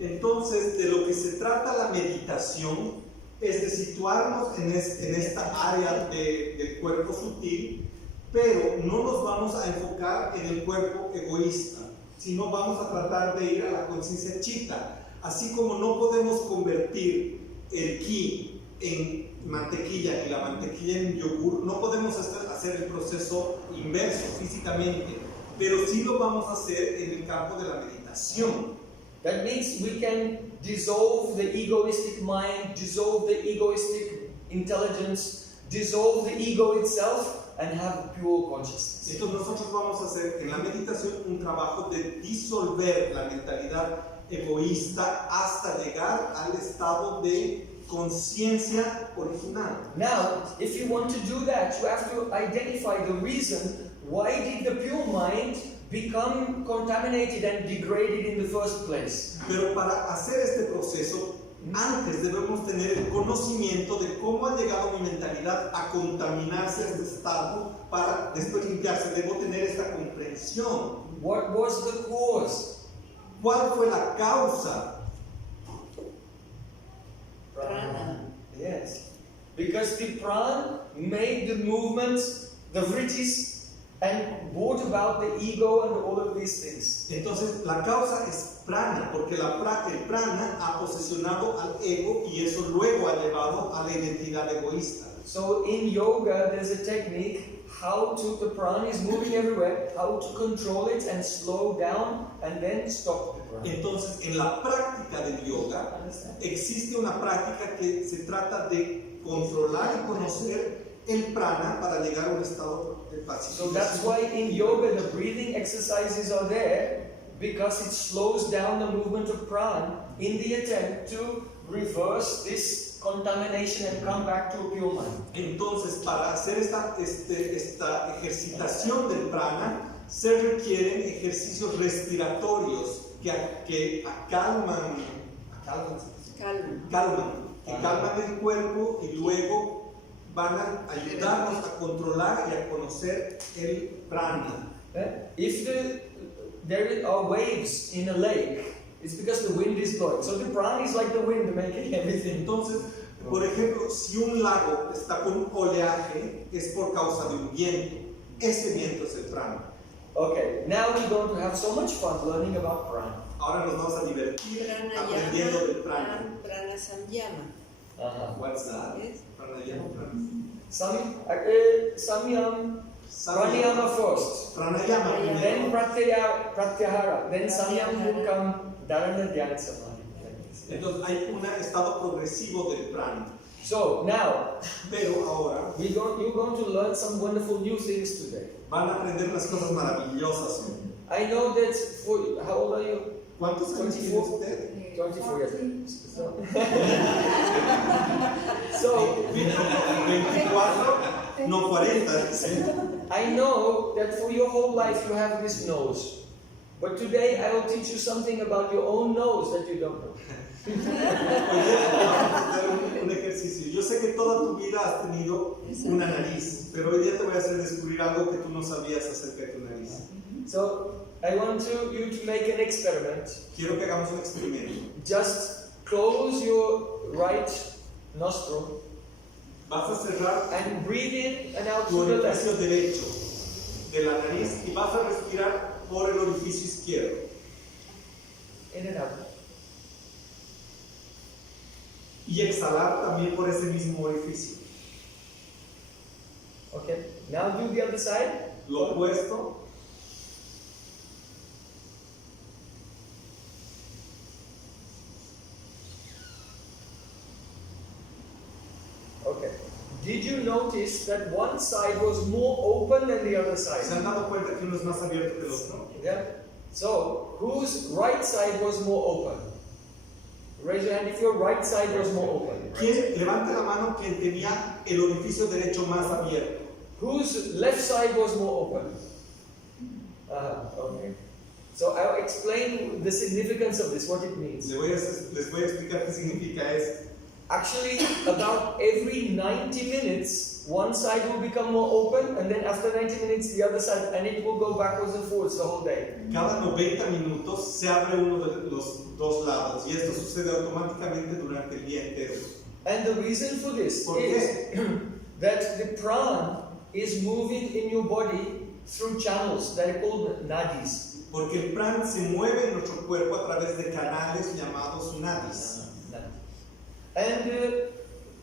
Entonces, de lo que se trata la meditación es de situarnos en esta área del cuerpo sutil, pero no nos vamos a enfocar en el cuerpo egoísta, sino vamos a tratar de ir a la conciencia chitta. Así como no podemos convertir el ki en mantequilla y la mantequilla en yogur, no podemos hacer el proceso inverso físicamente, pero sí lo vamos a hacer en el campo de la meditación. That means we can dissolve the egoistic mind, dissolve the egoistic intelligence, dissolve the ego itself, and have pure consciousness. Entonces nosotros vamos a hacer en la meditación un trabajo de disolver la mentalidad egoísta hasta llegar al estado de conciencia original. Now, if you want to do that, you have to identify the reason why did the pure mind become contaminated and degraded in the first place. Pero para hacer este proceso, antes debemos tener el conocimiento de cómo ha llegado mi mentalidad a contaminarse a este estado para después limpiarse. Debo tener esta comprensión. What was the cause? ¿Cuál fue la causa? Prana. Yes. Because the prana made the movements, the vrittis, and brought about the ego and all of these things. Entonces, la causa es prana, porque el prana ha posesionado al ego y eso luego ha llevado a la identidad egoísta. So in yoga, there's a technique how to, the prana is moving everywhere, how to control it and slow down and then stop the prana. Entonces, en la práctica del yoga, existe una práctica que se trata de controlar y conocer el prana para llegar a un estado de So pacificación. that's why in yoga the breathing exercises are there, because it slows down the movement of prana in the attempt to reverse this contamination and come back to a pure mind. Entonces, para hacer esta ejercitación del prana, se requieren ejercicios respiratorios que calman el cuerpo y luego van a ayudarnos a controlar y a conocer el prana. If there are waves in a lake, it's because the wind is blowing. So the prana is like the wind making everything. Entonces, por ejemplo, si un lago está con un oleaje, es por causa de un viento. Ese viento es el prana. Okay, now we're going to have so much fun learning about prana. Ahora nos vamos a divertir aprendiendo del prana. Prana samyama. What's that? Yes. Pranayama. Samyam, pranayama first. Pranayama. Then pratyahara. Then samyam will come dharana dhyana samadhi. Entonces hay un estado progresivo del prana. So now, Pero ahora you're going to learn some wonderful new things today. van a aprender unas cosas maravillosas hoy. I know that how old are you? ¿Cuántos años tiene 24? usted? 24 years. So 24, no 40. I know that for your whole life you have this nose. But today I will teach you something about your own nose that you don't know. Hoy día vamos a hacer un ejercicio. Yo sé que toda tu vida has tenido una nariz, pero hoy día te voy a hacer descubrir algo que tú no sabías acerca de tu nariz. So I want you to make an experiment. Quiero que hagamos un experimento. Just close your right nostril Vas a cerrar and breathe in and out tu through the left. orificio derecho de la nariz y vas a respirar por el orificio izquierdo. In and out. Y exhalar también por ese mismo orificio. Okay. Now do the other side. Lo opuesto. Okay. Did you notice that one side was more open than the other side? ¿Se han dado cuenta que uno es más abierto que el otro? Yeah. So, whose right side was more open? Raise your hand if your right side was more open. ¿Quién levante la mano quien tenía el orificio derecho más abierto? Whose left side was more open? Okay. So I'll explain the significance of this, what it means. Les voy a explicar qué significa esto. Actually, about every 90 minutes, one side will become more open, and then after 90 minutes, the other side, and it will go backwards and forwards the whole day. Cada 90 minutos se abre uno de los dos lados y esto sucede automáticamente durante el día entero. And the reason for this ¿Por is that the prana is moving in your body through channels that are called nadis. Porque el prana se mueve en nuestro cuerpo a través de canales llamados nadis. And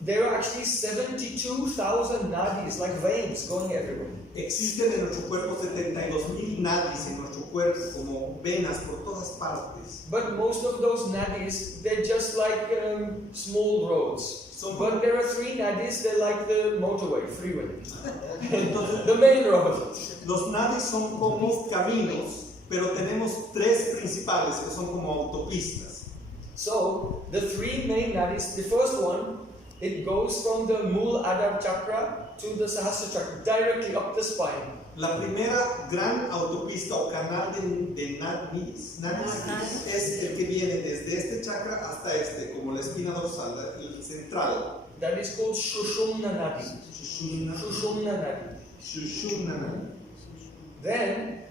there are actually 72,000 nadis, like veins, going everywhere. Existen en nuestro cuerpo 72,000 nadis en nuestro cuerpo como venas por todas partes. But most of those nadis, they're just like small roads. But there are 3 nadis, they're like the motorway, freeway. Entonces, The main road. los nadis son como caminos, pero tenemos 3 principales que son como autopistas. So, the 3 main nadis, the first one, it goes from the Mooladhara chakra to the Sahasrara chakra, directly up the spine. La primera gran autopista o canal de nadis es el que viene desde este chakra hasta este, como la espina dorsal, el central. That is called Shushumna Nadi. Shushumna Nadi. Then,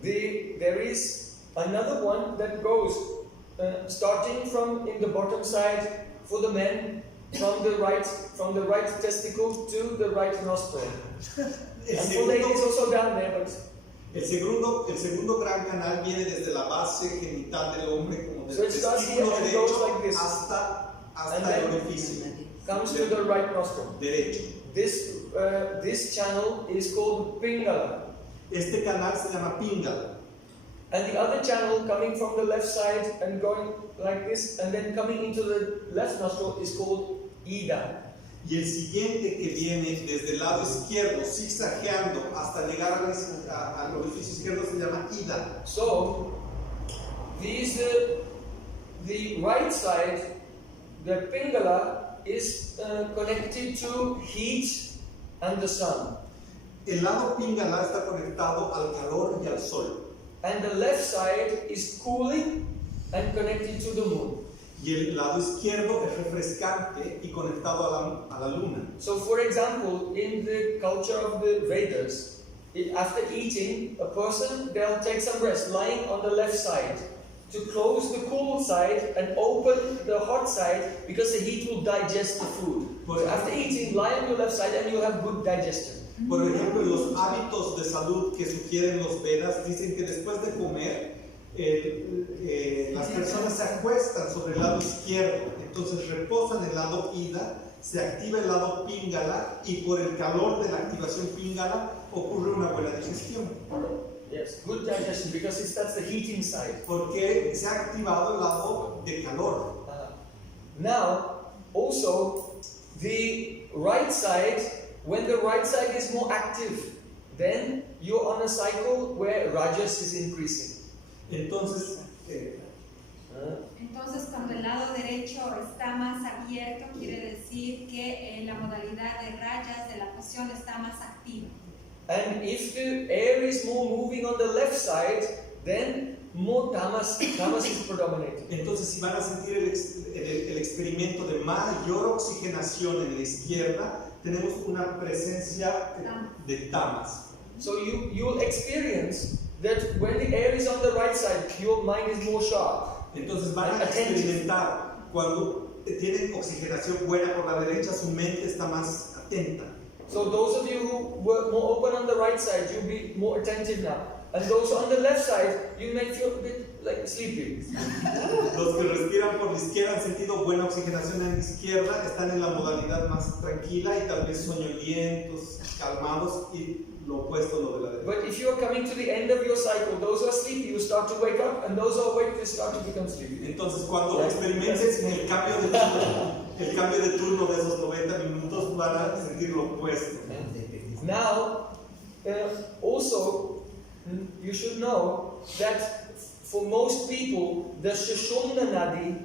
there is another one that goes starting from in the bottom side for the men, from the right testicle to the right nostril. And for ladies also down there, but el segundo gran canal viene desde la base genital del hombre, como So desde it el starts here testículo and goes derecho like this. hasta And el then orificio comes to the right nostril. derecho. This channel is called Pingala. Este canal se llama Pingala. And the other channel coming from the left side and going like this and then coming into the left nostril is called Ida. Y el siguiente que viene desde el lado izquierdo, zigzagueando hasta llegar al orificio izquierdo, se llama Ida. So, the right side, the Pingala, is connected to heat and the sun. El lado Pingala está conectado al calor y al sol. And the left side is cooling and connected to the moon. Y el lado izquierdo es refrescante y conectado a la luna. So, for example, in the culture of the Vedas, after eating, a person, they'll take some rest, lying on the left side, to close the cool side and open the hot side, because the heat will digest the food. So after eating, lie on your left side and you'll have good digestion. Por ejemplo, los hábitos de salud que sugieren los Vedas dicen que después de comer, las personas se acuestan sobre el lado izquierdo, entonces reposan el lado Ida, se activa el lado Pingala y por el calor de la activación Pingala ocurre una buena digestión. Yes, good digestion, because that's the heating side. Porque se ha activado el lado de calor. Now, also, the right side, when the right side is more active, then you're on a cycle where Rajas is increasing. Entonces, cuando el lado derecho está más abierto, quiere decir que la modalidad de rayas de la fusión está más activa. And if the air is more moving on the left side, then more tamas is predominating. Entonces, si van a sentir el experimento de mayor oxigenación en la izquierda, tenemos una presencia de tamas. So you'll experience that when the air is on the right side, your mind is more sharp. Entonces van a experimentar cuando tienen oxigenación buena por la derecha, su mente está más atenta. So those of you who were more open on the right side, you'll be more attentive now. And those on the left side, you may feel a bit like sleepy. Los que respiran por la izquierda han sentido buena oxigenación en la izquierda, están en la modalidad más tranquila y tal vez soñolientos, calmados, y lo opuesto lo de la derecha. But if you are coming to the end of your cycle, those who are sleepy, you start to wake up, and those who are awake, they start to become sleepy. Entonces, cuando experimentes el cambio de turno de esos 90 minutos, van a sentir lo opuesto. Now, also, you should know that for most people, the Shushumna Nadi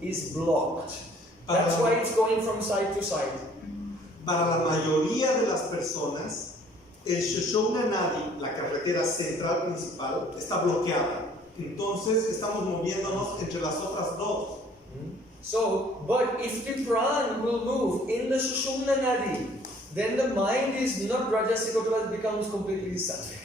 is blocked. That's why it's going from side to side. Para la mayoría de las personas, el Shushumna Nadi, la carretera central principal, está bloqueada. Entonces estamos moviéndonos entre las otras dos. So, but if the pran will move in the Shushumna Nadi, then the mind is not Rajasic, it becomes completely sattvic.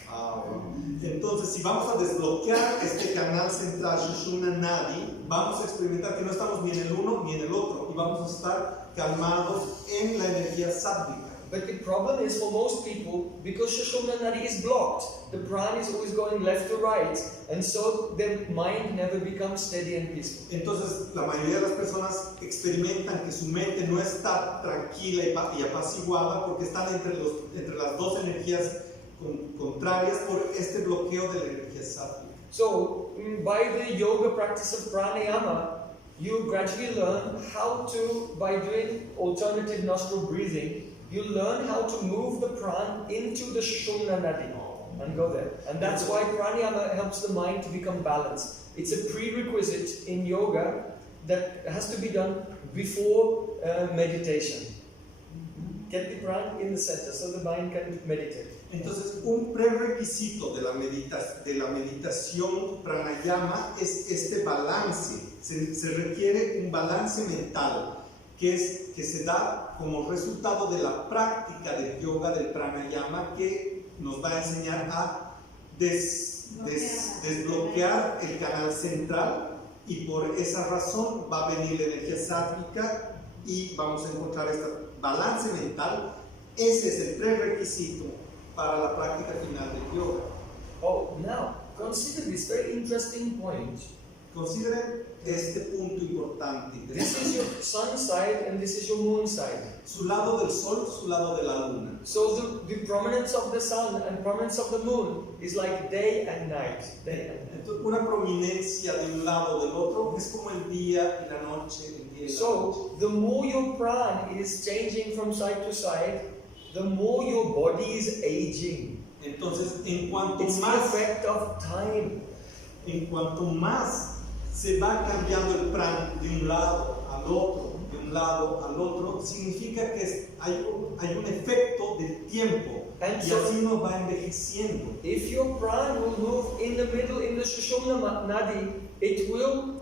Entonces, si vamos a desbloquear este canal central Shushumna Nadi, vamos a experimentar que no estamos ni en el uno ni en el otro, y vamos a estar calmados en la energía sátvica. But the problem is for most people, because Shushumna Nadi is blocked, the pran is always going left to right, and so their mind never becomes steady and peaceful. Entonces, la mayoría de las personas experimentan que su mente no está tranquila y apaciguada porque están entre las dos energías contrarias por este bloqueo de la energía sátvica. So, by the yoga practice of pranayama, you gradually learn how to, by doing alternative nostril breathing, you learn how to move the pran into the Sushumna Nadi and go there. And that's why pranayama helps the mind to become balanced. It's a prerequisite in yoga that has to be done before meditation. Get the pran in the center so the mind can meditate. Entonces, un prerequisito de la meditación pranayama es este balance. Se requiere un balance mental que se da como resultado de la práctica del yoga del pranayama, que nos va a enseñar a desbloquear el canal central, y por esa razón va a venir la energía sátvica y vamos a encontrar este balance mental. Ese es el prerequisito para la práctica final del yoga. Oh, now, consider this very interesting point. Consideren este punto importante. This is your sun side and this is your moon side. Su lado del sol, su lado de la luna. So the prominence of the sun and prominence of the moon is like day and night. Entonces, una prominencia de un lado o del otro es como el día y la noche. So the more your pran is changing from side to side, the more your body is aging. Entonces, en cuanto It's the más effect of time. En cuanto más se va cambiando el pran de un lado al otro, de un lado al otro, significa que hay un efecto del tiempo, And y so, así nos va envejeciendo. if your pran will move in the middle in the Sushumna Nadi, it will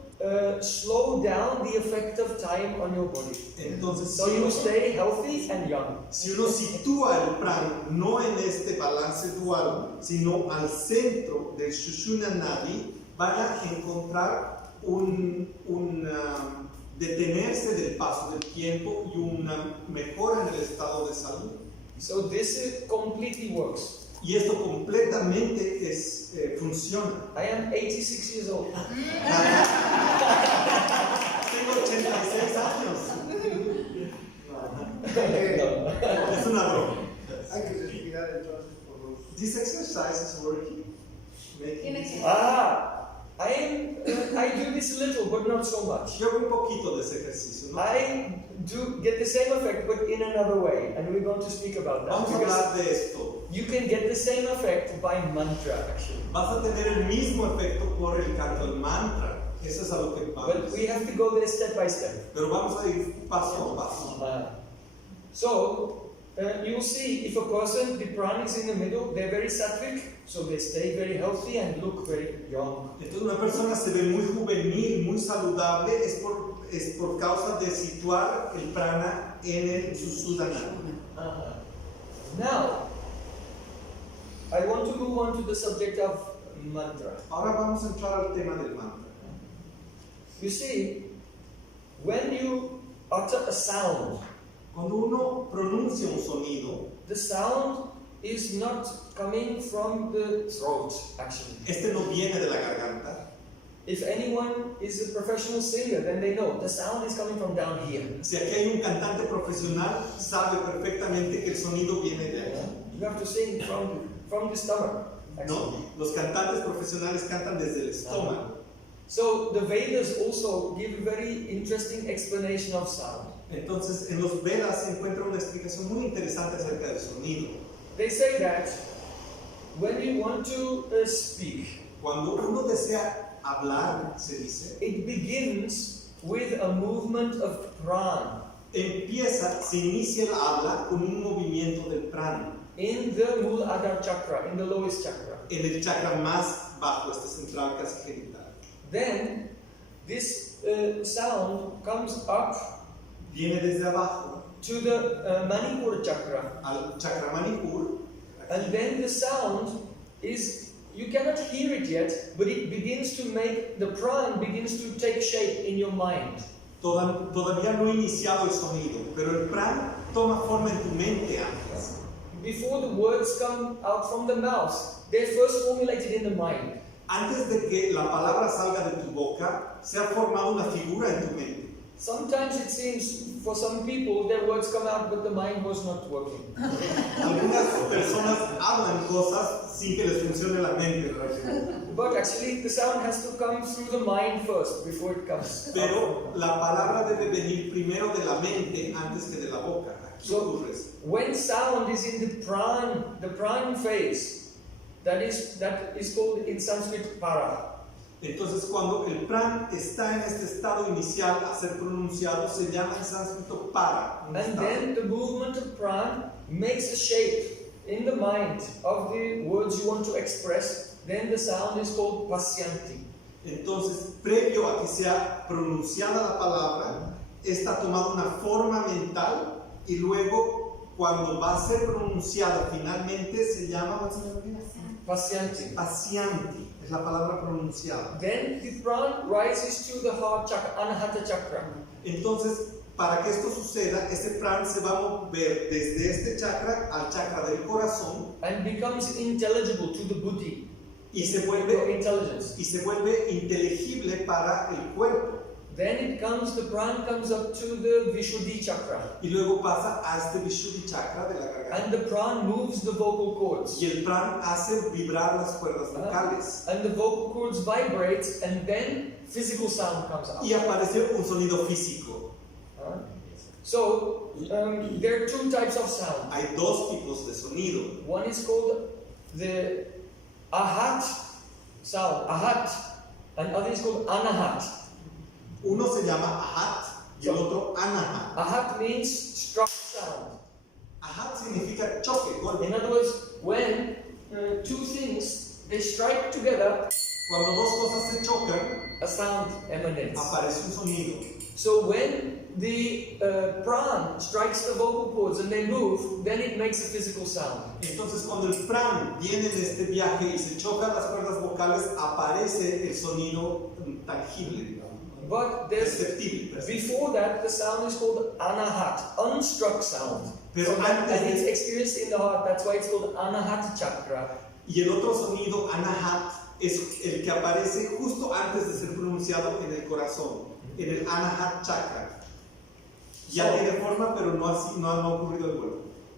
slow down the effect of time on your body. Entonces, So you stay healthy and young. si uno sitúa el pran no en este balance dual, sino al centro del Sushumna Nadi, van a encontrar un detenerse del paso del tiempo y una mejora en el estado de salud. So this completely works. Y esto completamente funciona. I am 86 years old. Tengo 86 años. Es una broma. Hay que respirar entonces por los... This exercise is working. I do this a little, but not so much. Yo hago un poquito de ese ejercicio, ¿no? I do get the same effect, but in another way, and we're going to speak about that. Vamos a hablar de esto. You can get the same effect by mantra, actually. Vas a tener el mismo efecto por el canto del mantra. Eso es a lo que vamos. But we have to go there step by step. Pero vamos a ir paso a paso. You'll see if a person, the pran is in the middle, they're very sattvic, so they stay very healthy and look very young. Entonces una persona se ve muy juvenil, muy saludable, es por causa de situar el prana en el Sushumna. Now, I want to move on to the subject of mantra. Ahora vamos a entrar al tema del mantra. You see, when you utter a sound, Cuando uno pronuncia un sonido, the sound is not coming from the throat, actually. este no viene de la garganta. If anyone is a professional singer, then they know the sound is coming from down here. Si aquí hay un cantante profesional, sabe perfectamente que el sonido viene de aquí. You have to sing from the stomach. No, los cantantes profesionales cantan desde el estómago. So the Vedas also give a very interesting explanation of sound. Entonces, en los Vedas se encuentra una explicación muy interesante acerca del sonido. They say that when you want to speak, Cuando uno desea hablar, se dice, it begins with a movement of pran se inicia el habla con un movimiento del prana in the Muladhara chakra, in the lowest chakra. en el chakra más bajo, este central casi genital. Then this sound comes up Viene desde abajo to the Manipura chakra, al chakra manipur, and then the sound is, you cannot hear it yet, but it begins to make, the pran begins to take shape in your mind. Todavía no he iniciado el sonido, pero el prana toma forma en tu mente antes. Before the words come out from the mouth, they're first formulated in the mind. Antes de que la palabra salga de tu boca, se ha formado una figura en tu mente. sometimes it seems for some people their words come out but the mind was not working. Algunas personas hablan cosas sin que les funcione la mente, ¿verdad? But actually the sound has to come through the mind first before it comes. Pero la palabra debe venir primero de la mente antes que de la boca. Aquí ocurre eso. When sound is in the pran phase, that is called in Sanskrit para. Entonces, cuando el pran está en este estado inicial a ser pronunciado, se llama en sánscrito para. And then the movement of pran makes a shape in the mind of the words you want to express. Then the sound is called pasyanti. Entonces, previo a que sea pronunciada la palabra, está tomada una forma mental y luego, cuando va a ser pronunciada finalmente, se llama Pasyanti. pasyanti. Es la palabra pronunciada. Then the pran rises to the heart chakra, anahata chakra. Entonces, para que esto suceda, este pran se va a mover desde este chakra al chakra del corazón And becomes intelligible to the buddhi, y se to vuelve inteligible para el cuerpo. Then the pran comes up to the Vishuddhi chakra. Y luego pasa a este Vishuddhi chakra de la garganta. And the pran moves the vocal cords. Y el pran hace vibrar las cuerdas vocales. And the vocal cords vibrate, and then physical sound comes out. Y aparece un sonido físico. So, there are two types of sound. Hay dos tipos de sonido. One is called the ahat sound, ahat, and other is called anahat. Uno se llama ahat y el otro anahat. Ahat means struck sound. Ahat significa choque, golpe. In other words, when two things they strike together, Cuando dos cosas se chocan, a sound emanates. aparece un sonido. So when the pran strikes the vocal cords and they move, then it makes a physical sound. Entonces, cuando el pran viene en este viaje y se chocan las cuerdas vocales, aparece el sonido tangible, digamos. But there's Perceptible. before that the sound is called anahat, unstruck sound. Pero And it's antes experienced in the heart. That's why it's called anahat chakra. y el otro sonido, anahat, es el que aparece justo antes de ser pronunciado en el corazón, en el anahat chakra. Ya tiene forma, pero no ha ocurrido el vuelo.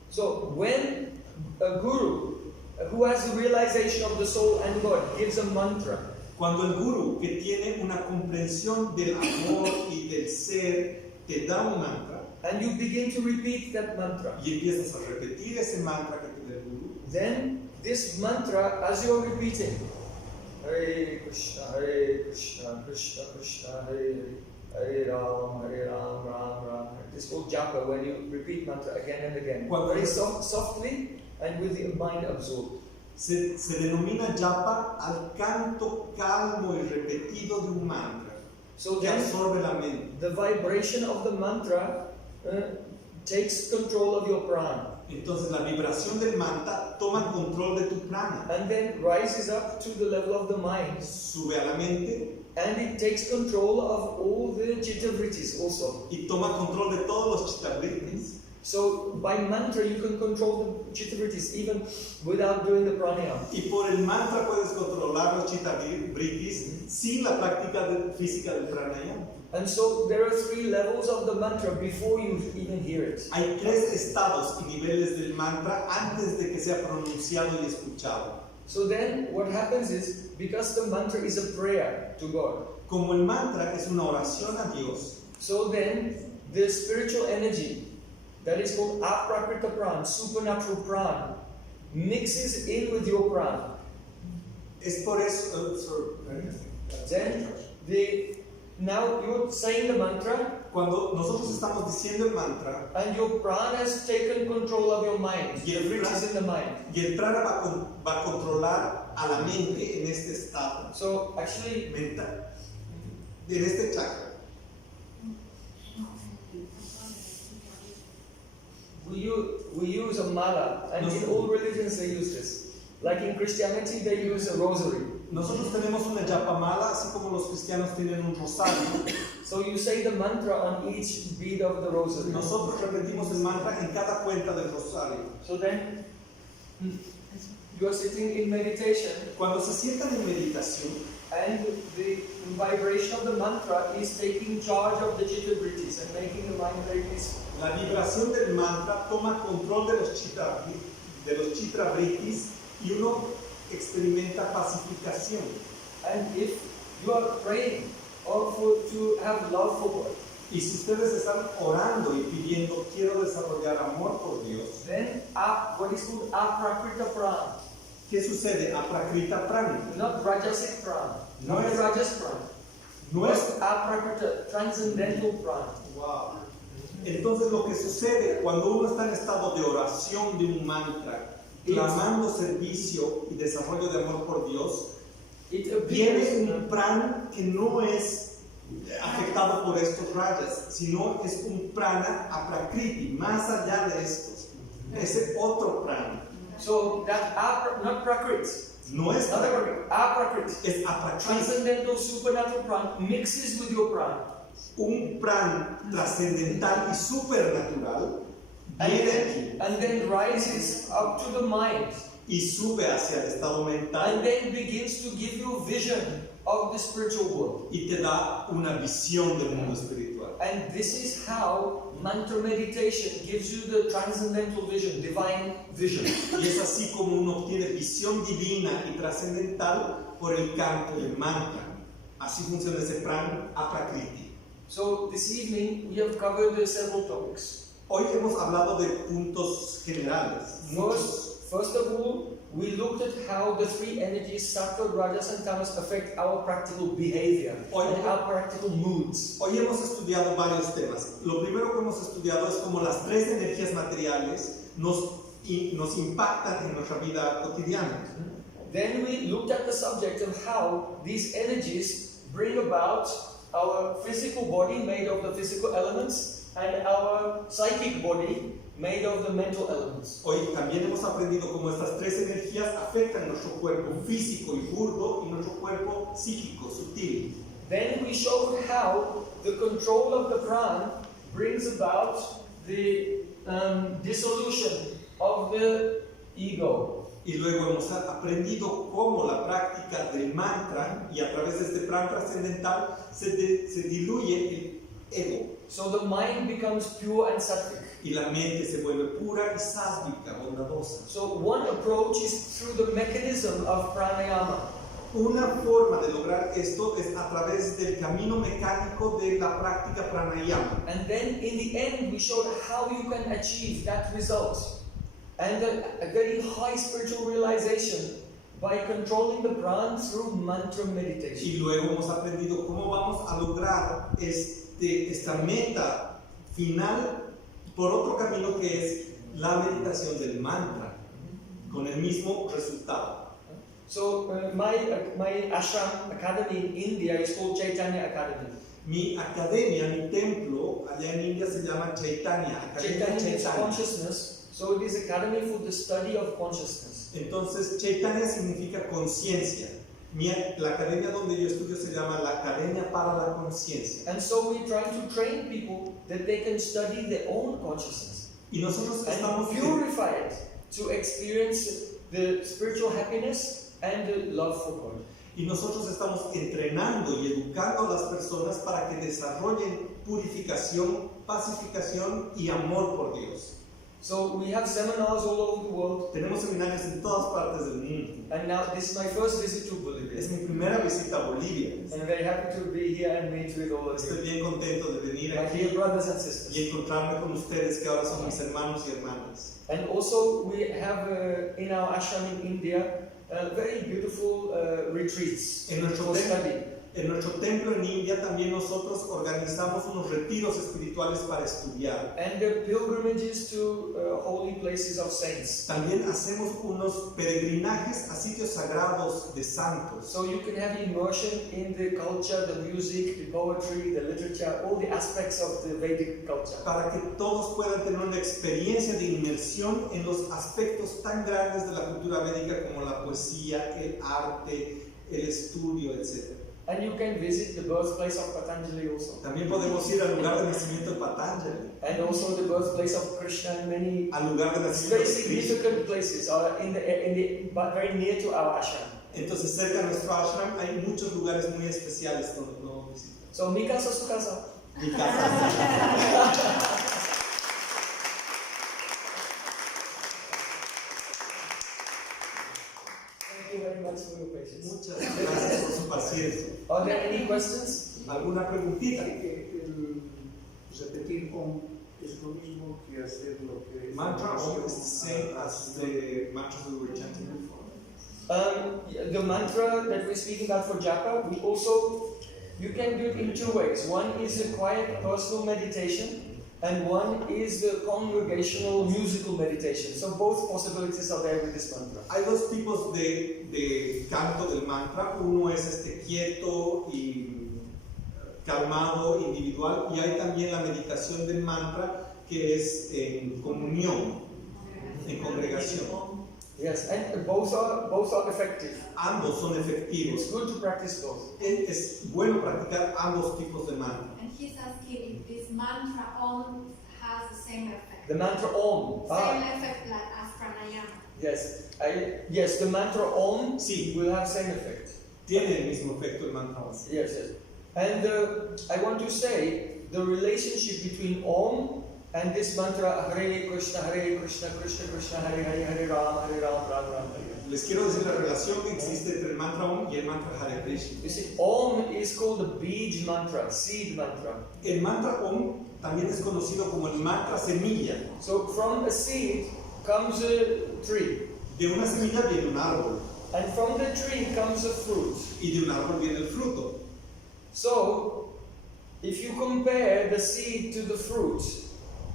So when a guru who has a realization of the soul and God gives a mantra, Cuando el guru, que tiene una comprensión del amor y del ser, te da un mantra and you begin to repeat that mantra, y empiezas a repetir ese mantra que te da el guru, then this mantra, as you're repeating, Hare Krishna, Krishna Krishna, Hare Hare, Hare Ram, Ram Ram. It is called japa when you repeat mantra again and again, very softly and with the mind absorbed. se denomina japa al canto calmo y repetido de un mantra So que then absorbe la mente. the vibration of the mantra takes control of your prana Entonces la vibración del mantra toma control de tu prana, and then rises up to the level of the mind, sube a la mente and it takes control of all the chitta-vrittis also. y toma control de todos los chitta-vrittis. So by mantra you can control the chitta-vrittis even without doing the pranayama. Y por el mantra puedes controlar los chitta-vrittis sin la práctica física del pranayama. And so there are three levels of the mantra before you even hear it. Hay tres estados y niveles del mantra antes de que sea pronunciado y escuchado. So then what happens is, because the mantra is a prayer to God, Como el mantra es una oración a Dios, so then the spiritual energy that is called aprakrita pran, supernatural pran, mixes in with your pran. es por eso. Then now you're saying the mantra Cuando nosotros estamos diciendo el mantra and your pran has taken control of your mind. Y The el vrittis is in the mind. y el prana va a controlar a la mente en este estado So actually, mental, en este chakra. we use a mala, and in all religions they use this. Like in Christianity, they use a rosary. Nosotros tenemos una yapamala, así como los cristianos tienen un rosario. So you say the mantra on each bead of the rosary. Nosotros repetimos el mantra en cada cuenta del rosario. So then, you are sitting in meditation, Cuando se sientan en meditación, and the vibration of the mantra is taking charge of the chitta vrittis and making the mind very peaceful. La vibración del mantra toma control de los chitra vrittis y uno experimenta pacificación. And if you are praying to have love for God, Y si ustedes están orando y pidiendo, quiero desarrollar amor por Dios, then what is called aprakrita prana, ¿qué sucede? Aprakrita prana. not rajasic prana, No not es- rajas prana, No es. aprakrita, transcendental prana. Wow. Entonces lo que sucede cuando uno está en estado de oración de un mantra, clamando servicio y desarrollo de amor por Dios, It viene appears un prana que no es afectado por estos rayas, sino es un prana aprakriti, más allá de estos. Ese otro prana. so that not prakrit, No es not prakrit, aprakrit, es aprakriti. transcendental supernatural prana mixes with your prana. Un prana trascendental y supernatural viene aquí And then rises up to the mind y sube hacia el estado mental and then begins to give you vision of the spiritual world. y te da una visión del mundo espiritual. And this is how mantra meditation gives you the transcendental vision, divine vision. Y es así como uno obtiene visión divina y trascendental por el canto del mantra. Así funciona ese prana aprakriti. So this evening we have covered several topics. Hoy hemos hablado de puntos generales. First of all, we looked at how the three energies, sattva, rajas and tamas, affect our practical behavior and our practical moods. Hoy hemos estudiado varios temas. Lo primero que hemos estudiado es cómo las tres energías materiales nos impactan en nuestra vida cotidiana. Then we looked at the subject of how these energies bring about our physical body made of the physical elements and our psychic body made of the mental elements. Hoy también hemos aprendido cómo estas tres energías afectan nuestro cuerpo físico y burdo y nuestro cuerpo psíquico, sutil. Then we showed how the control of the prana brings about the dissolution of the ego. Y luego hemos aprendido cómo la práctica del mantra y a través de este prana trascendental se diluye el ego. So the mind becomes pure and sattvic. Y la mente se vuelve pura y sádvica, bondadosa. So one approach is through the mechanism of pranayama. Una forma de lograr esto es a través del camino mecánico de la práctica pranayama. And then in the end we showed how you can achieve that result and a very high spiritual realization by controlling the prana through mantra meditation. Y luego hemos aprendido cómo vamos a lograr esta meta final por otro camino que es la meditación del mantra, con el mismo resultado. So my ashram academy in India is called Chaitanya Academy. Mi academia, mi templo allá en India se llama Chaitanya, Academia Chaitanya is Chaitanya. consciousness, so it is academy for the study of consciousness. Entonces Chaitanya significa conciencia. La academia donde yo estudio se llama la Academia para la Conciencia. And so we try to train people that they can study their own consciousness Y nosotros and estamos purify it to experience the spiritual happiness and the love for God. Y nosotros estamos entrenando y educando a las personas para que desarrollen purificación, pacificación y amor por Dios. So we have seminars all over the world, Tenemos seminarios en todas partes del mundo. and now this is my first visit to Bolivia. Es mi primera visita a Bolivia. And I'm very happy to be here and meet with all of Estoy you, bien contento de venir my dear aquí brothers and y sisters. encontrarme con ustedes que ahora son mis hermanos y hermanas. And also we have in our ashram in India very beautiful retreats En nuestro for study. En nuestro templo en India también nosotros organizamos unos retiros espirituales para estudiar. And pilgrimages to holy places of saints. También hacemos unos peregrinajes a sitios sagrados de santos. So you can have immersion in the culture, the music, the poetry, the literature, all the aspects of the Vedic culture. Para que todos puedan tener una experiencia de inmersión en los aspectos tan grandes de la cultura védica como la poesía, el arte, el estudio, etc. And you can visit the birthplace of Patanjali also. También podemos ir al lugar de nacimiento de Patanjali, And also the birthplace of Krishna and many al lugar de nacimiento very de Cristo. significant places are in the but very near to our ashram. Entonces, cerca de nuestro ashram hay muchos lugares muy especiales donde uno visita. So, mi casa, su casa. Mi casa. Thank you very much for your patience. Muchas gracias por su paciencia. Are there any questions? ¿Alguna preguntita? El repetir Om es lo mismo que hacer lo que Mantra Om is the same as the mantras we were chanting before. The mantra that we're speaking about for japa, we also, you can do it in two ways. One is a quiet personal meditation, and one is the congregational musical meditation. So both possibilities are there with this mantra. Hay dos tipos de canto del mantra. Uno es quieto y calmado, individual, y hay también la meditación del mantra que es en comunión, en congregación. Yes, and both are effective. Ambos son efectivos. It's good to practice both. Es bueno practicar ambos tipos de mantra. And he's asking if this mantra Om has the same effect. The mantra Om. Same effect like as pranayama. Yes, the mantra Om Sí. will have same effect. Tiene el mismo efecto el mantra Om. Yes. And I want to say the relationship between Om and this mantra Hare Krishna, Krishna Krishna, Hare Hare, Hare Ram, Ram Ram. Les quiero decir la relación que existe entre el mantra Om y el mantra Hare Krishna. You see, Om is called the Bij mantra, seed mantra. El mantra Om también es conocido como el mantra semilla. So from a seed comes a tree, De una semilla viene un árbol and from the tree comes a fruit. y de un árbol viene el fruto. So if you compare the seed to the fruit,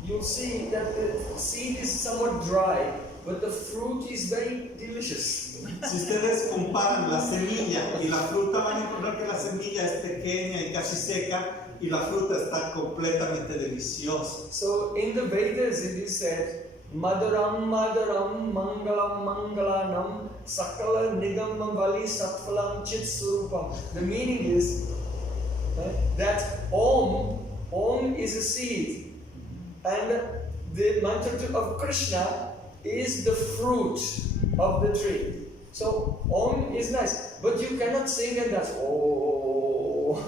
you'll see that the seed is somewhat dry, but the fruit is very delicious. Si ustedes comparan la semilla y la fruta, van a encontrar que la semilla es pequeña y casi seca y la fruta está completamente deliciosa. So in the Vedas it is said, Madaram Madaram Mangalam Mangalanam Sakala Nigam Vali Satphalam Chit Surupam. The meaning is that Om is a seed, and the mantra of Krishna is the fruit of the tree. So Om is nice, but you cannot sing and dance. Oh,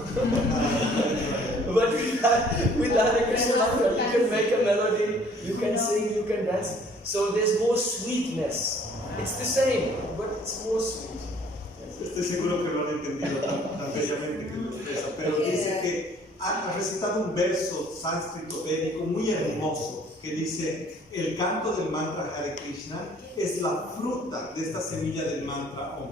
but with Hare Krishna mantra, you can make a melody, you can sing, you can dance. So there's more sweetness. It's the same, but it's more sweet. Estoy seguro que lo han entendido tan bellamente que lo expresa, pero dice que ha recitado un verso sánscrito védico muy hermoso que dice: el canto del mantra Hare Krishna es la fruta de esta semilla del mantra Om.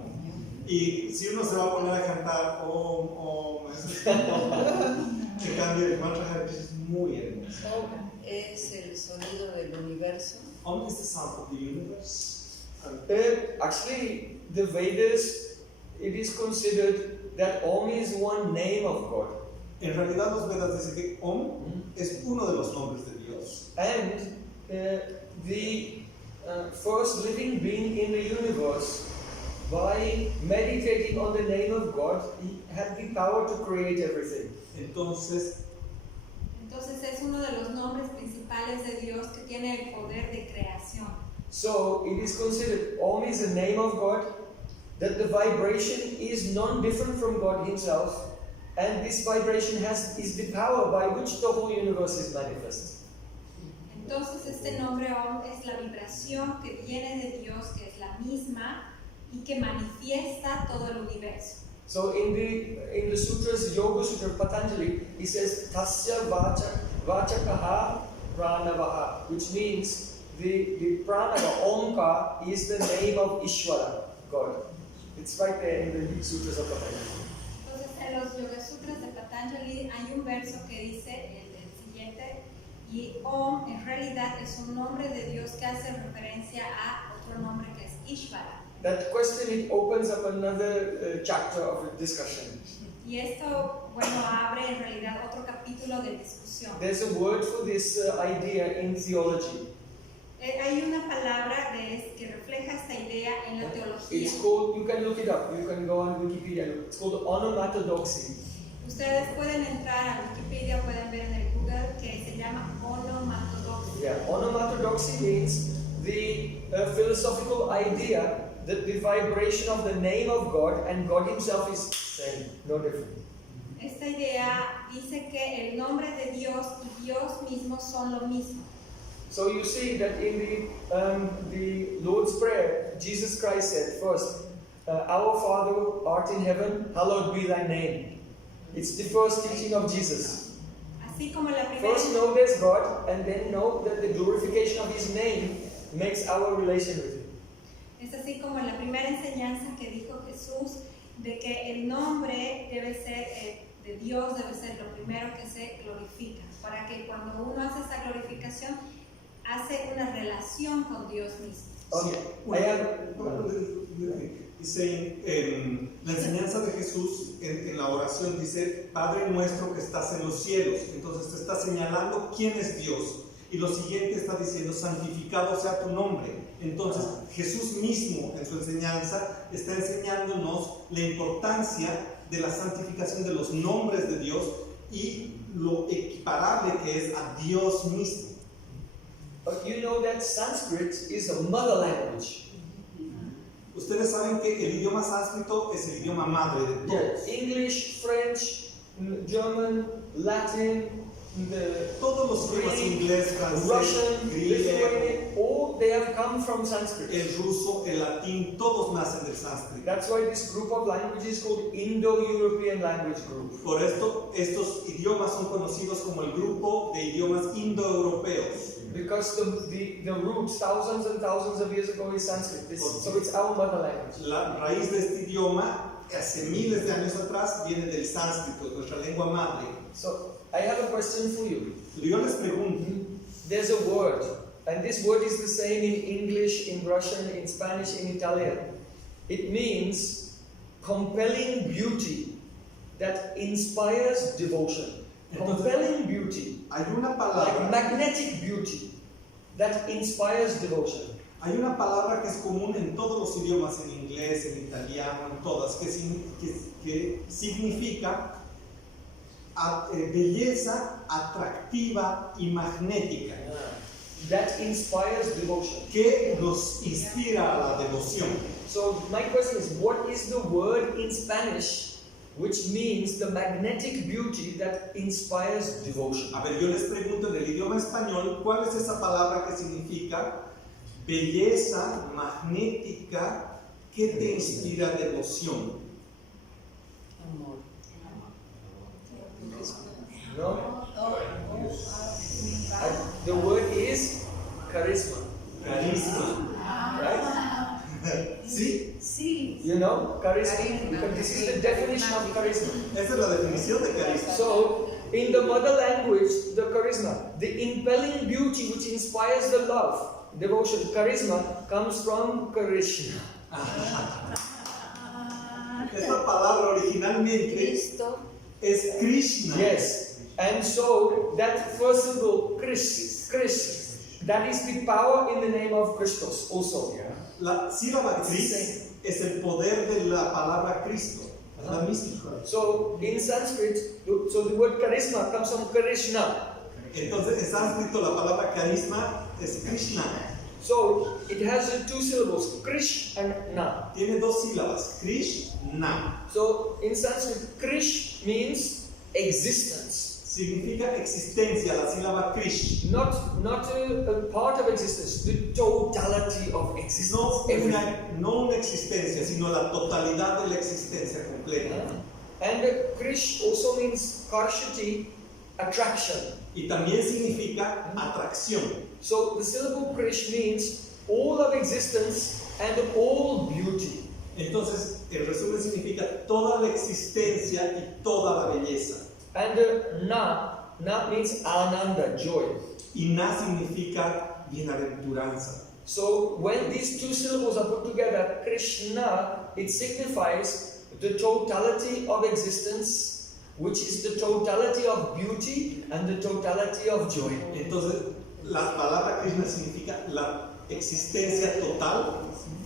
Y si uno se va a poner a cantar Om, Om, en cambio el mantra Hare Krishna es muy hermoso. Om es el sonido del universo. Om is the sound of the universe. Actually, the Vedas, it is considered that Om is one name of God. En realidad los Vedas dicen que Om es uno de los nombres de Dios. And the first living being in the universe, by meditating on the name of God, he had the power to create everything. Entonces Es uno de los nombres principales de Dios que tiene el poder de creación. So it is considered Om is the name of God, that the vibration is non-different from God Himself, and this vibration is the power by which the whole universe is manifest. Entonces este nombre Om es la vibración que viene de Dios, que es la misma y que manifiesta todo el universo. So in the sutras, Yoga Sutra Patanjali, he says Tasya Vachakaha Pranavaha, which means the Pranava, Omkar, is the name of Ishvara, God. It's right there in the sutras of Patanjali. Entonces en los Yoga Sutras de Patanjali hay un verso que dice el siguiente, y Om en realidad es un nombre de Dios que hace referencia a otro nombre que es Ishvara. That question, it opens up another chapter of discussion. Y esto, bueno, abre en realidad otro capítulo de discusión. There's a word for this idea in theology. Hay una palabra que refleja esta idea en la teología. It's called, you can look it up, you can go on Wikipedia, it's called onomatodoxy. Ustedes pueden entrar a Wikipedia, pueden ver en el Google que se llama onomatodoxia. Yeah, onomatodoxy means the philosophical idea the vibration of the name of God and God himself is same, no different. Esta idea dice que el nombre de Dios y Dios mismo son lo mismo. So you see that in the Lord's Prayer, Jesus Christ said first, Our Father art in heaven, hallowed be thy name. It's the first teaching of Jesus. Así como la primera. First know there's God, and then know that the glorification of his name makes our relation with him. Es así como la primera enseñanza que dijo Jesús de que el nombre debe ser de Dios, debe ser lo primero que se glorifica, para que cuando uno hace esa glorificación hace una relación con Dios mismo. Dice, la enseñanza de Jesús en la oración dice, Padre nuestro que estás en los cielos. Entonces te está señalando quién es Dios. Y lo siguiente está diciendo, santificado sea tu nombre. Entonces Jesús mismo en su enseñanza está enseñándonos la importancia de la santificación de los nombres de Dios y lo equiparable que es a Dios mismo. But you know that Sanskrit is a mother language. Ustedes saben que el idioma sánscrito es el idioma madre de todos. English, French, German, Latin, todos los idiomas inglés, francés, Russian, griego, Lithuanian, all they have come from Sanskrit. El ruso, el latín, todos nacen del sánscrito. That's why this group of languages is called Indo-European Language Group. Por esto, estos idiomas son conocidos como el grupo de idiomas indoeuropeos. Because the roots thousands and thousands of years ago is Sanskrit. So it's our mother language. La raíz de este idioma, hace miles de años atrás, viene del sánscrito, nuestra lengua madre. So I have a question for you. Yo les pregunto. There's a word, and this word is the same in English, in Russian, in Spanish, in Italian. It means compelling beauty that inspires devotion. Compelling beauty. Hay una palabra, like magnetic beauty that inspires devotion. Hay una palabra que es común en todos los idiomas, en inglés, en italiano, en todas, que significa belleza atractiva y magnética. That inspires devotion. Que nos inspira a la devoción. So my question is, what is the word in Spanish which means the magnetic beauty that inspires devotion? A ver, yo les pregunto en el idioma español, ¿cuál es esa palabra que significa belleza magnética que te inspira devoción? Amor. No? The word is charisma. Carisma. Right? ¿Sí? Sí. You know, charisma. Because this is the definition of charisma. Esa es la definición de carisma. So, in the mother language, the charisma, the impelling beauty which inspires the love, devotion, charisma, comes from Krishna. Esta palabra originalmente Cristo. es Krishna. Yes. And so, that first syllable, Krish, that is the power in the name of Christos also. La sílaba Kris es el poder de la palabra Cristo. Es la misma. So, in Sanskrit, so the word charisma comes from Krishna. Entonces, en sánscrito la palabra carisma es Krishna. So, it has two syllables, Krish and Na. Tiene dos sílabas, Krishna. So, in Sanskrit, Krish means existence. Significa existencia, la sílaba Krish. Not a part of existence, the totality of existence. No una existencia, sino la totalidad de la existencia completa. And Krish also means karshati, attraction. Y también significa atracción. So the syllable Krish means all of existence and all beauty. Entonces, el resumen significa toda la existencia y toda la belleza. And na means ananda, joy. Y na significa bienaventuranza. So when these two syllables are put together, Krishna, it signifies the totality of existence, which is the totality of beauty and the totality of joy. Entonces, la palabra Krishna significa la existencia total,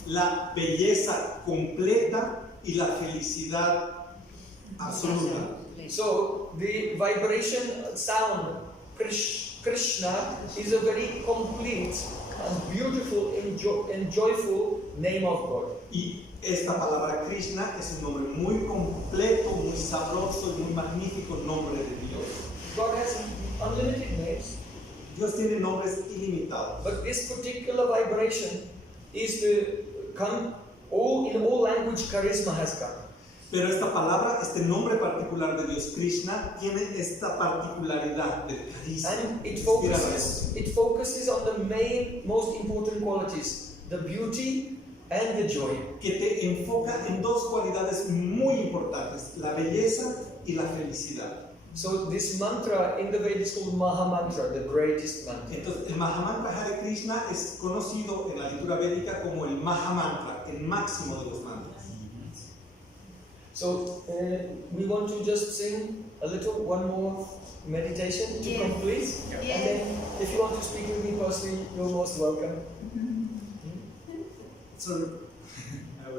la belleza completa y la felicidad absoluta. So the vibration sound Krishna is a very complete and beautiful and joyful name of God. Y esta palabra Krishna es un nombre muy completo, muy sabroso y muy magnífico nombre de Dios. God has unlimited names, Dios tiene nombres ilimitados. but this particular vibration is to come in all language. Charisma has come. Pero esta palabra, este nombre particular de Dios, Krishna, tiene esta particularidad de carisma. And it focuses on the most important qualities, the beauty and the joy. Que te enfoca en dos cualidades muy importantes, la belleza y la felicidad. So this mantra in the Vedas is called Maha Mantra, the greatest mantra. Entonces, el Mahamantra Hare Krishna es conocido en la lectura védica como el Mahamantra, el máximo de los mantras. So we want to just sing a little, one more meditation to complete. And then if you want to speak with me personally, you're most welcome.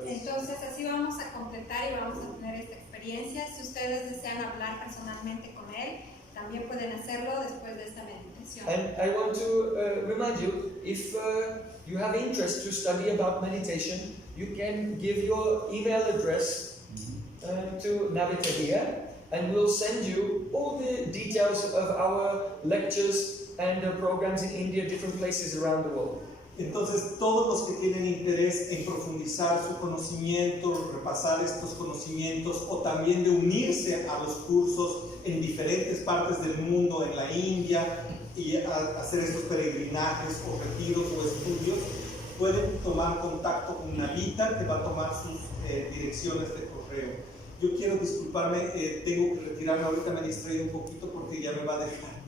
Entonces así vamos a completar y vamos a tener esta experiencia. Si ustedes desean hablar personalmente con él, también pueden hacerlo después de esta meditación. And I want to remind you, if you have interest to study about meditation, you can give your email address to Navita here, and we'll send you all the details of our lectures and programs in India, different places around the world. Entonces, todos los que tienen interés en profundizar su conocimiento, repasar estos conocimientos o también de unirse a los cursos en diferentes partes del mundo, en la India, y hacer estos peregrinajes o retiros o estudios, pueden tomar contacto con Navita, que va a tomar sus direcciones de correo. Yo quiero disculparme, tengo que retirarme, ahorita me he distraído un poquito porque ya me va a dejar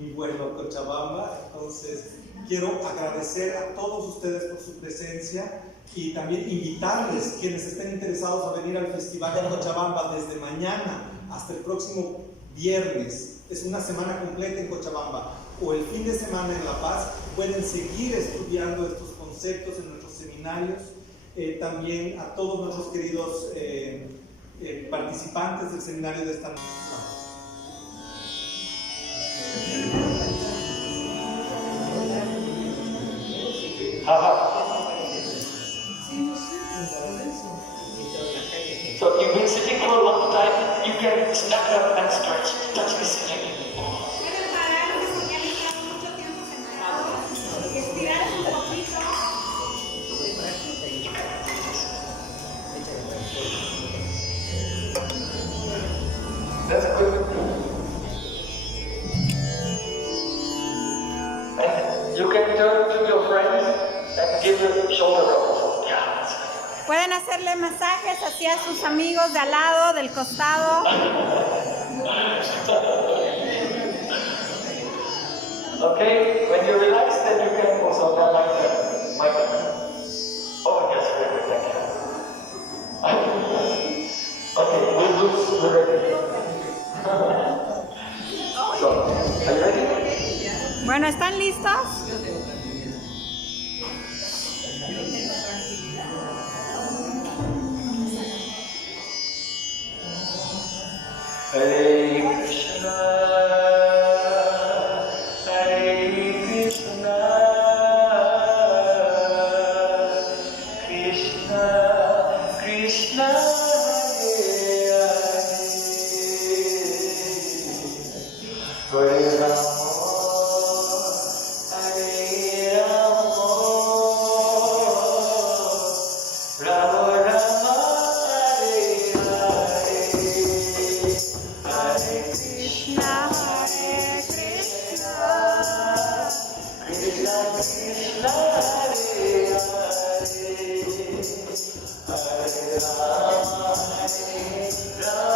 mi vuelo a Cochabamba, entonces quiero agradecer a todos ustedes por su presencia y también invitarles, quienes estén interesados, a venir al festival de Cochabamba desde mañana hasta el próximo viernes. Es una semana completa en Cochabamba, o el fin de semana en La Paz. Pueden seguir estudiando estos conceptos en nuestros seminarios. También a todos nuestros queridos participantes del seminario de esta noche. So you've been sitting for a long time, you can stand up and stretch, touch the ceiling. Pueden pararse porque han estado mucho tiempo sentados y estirar un poquito. That's good. And you can turn to your friends and give a shoulder rub. Yeah. Pueden hacerle masajes hacia sus amigos de al lado, del costado. Okay, when you relax, then you can also go like that. Oh, yes, very good, thank you. Okay, we're ready. So, are you ready? Bueno, ¿están listos? Hare Krishna, Hare Krishna, Krishna Krishna, Hare Hare, Hare Rama, Hare Rama, Rama Rama, Hare Hare. Hare Krishna, Hare Krishna, Krishna Krishna, Hare Hare, Hare Rama, Hare Rama.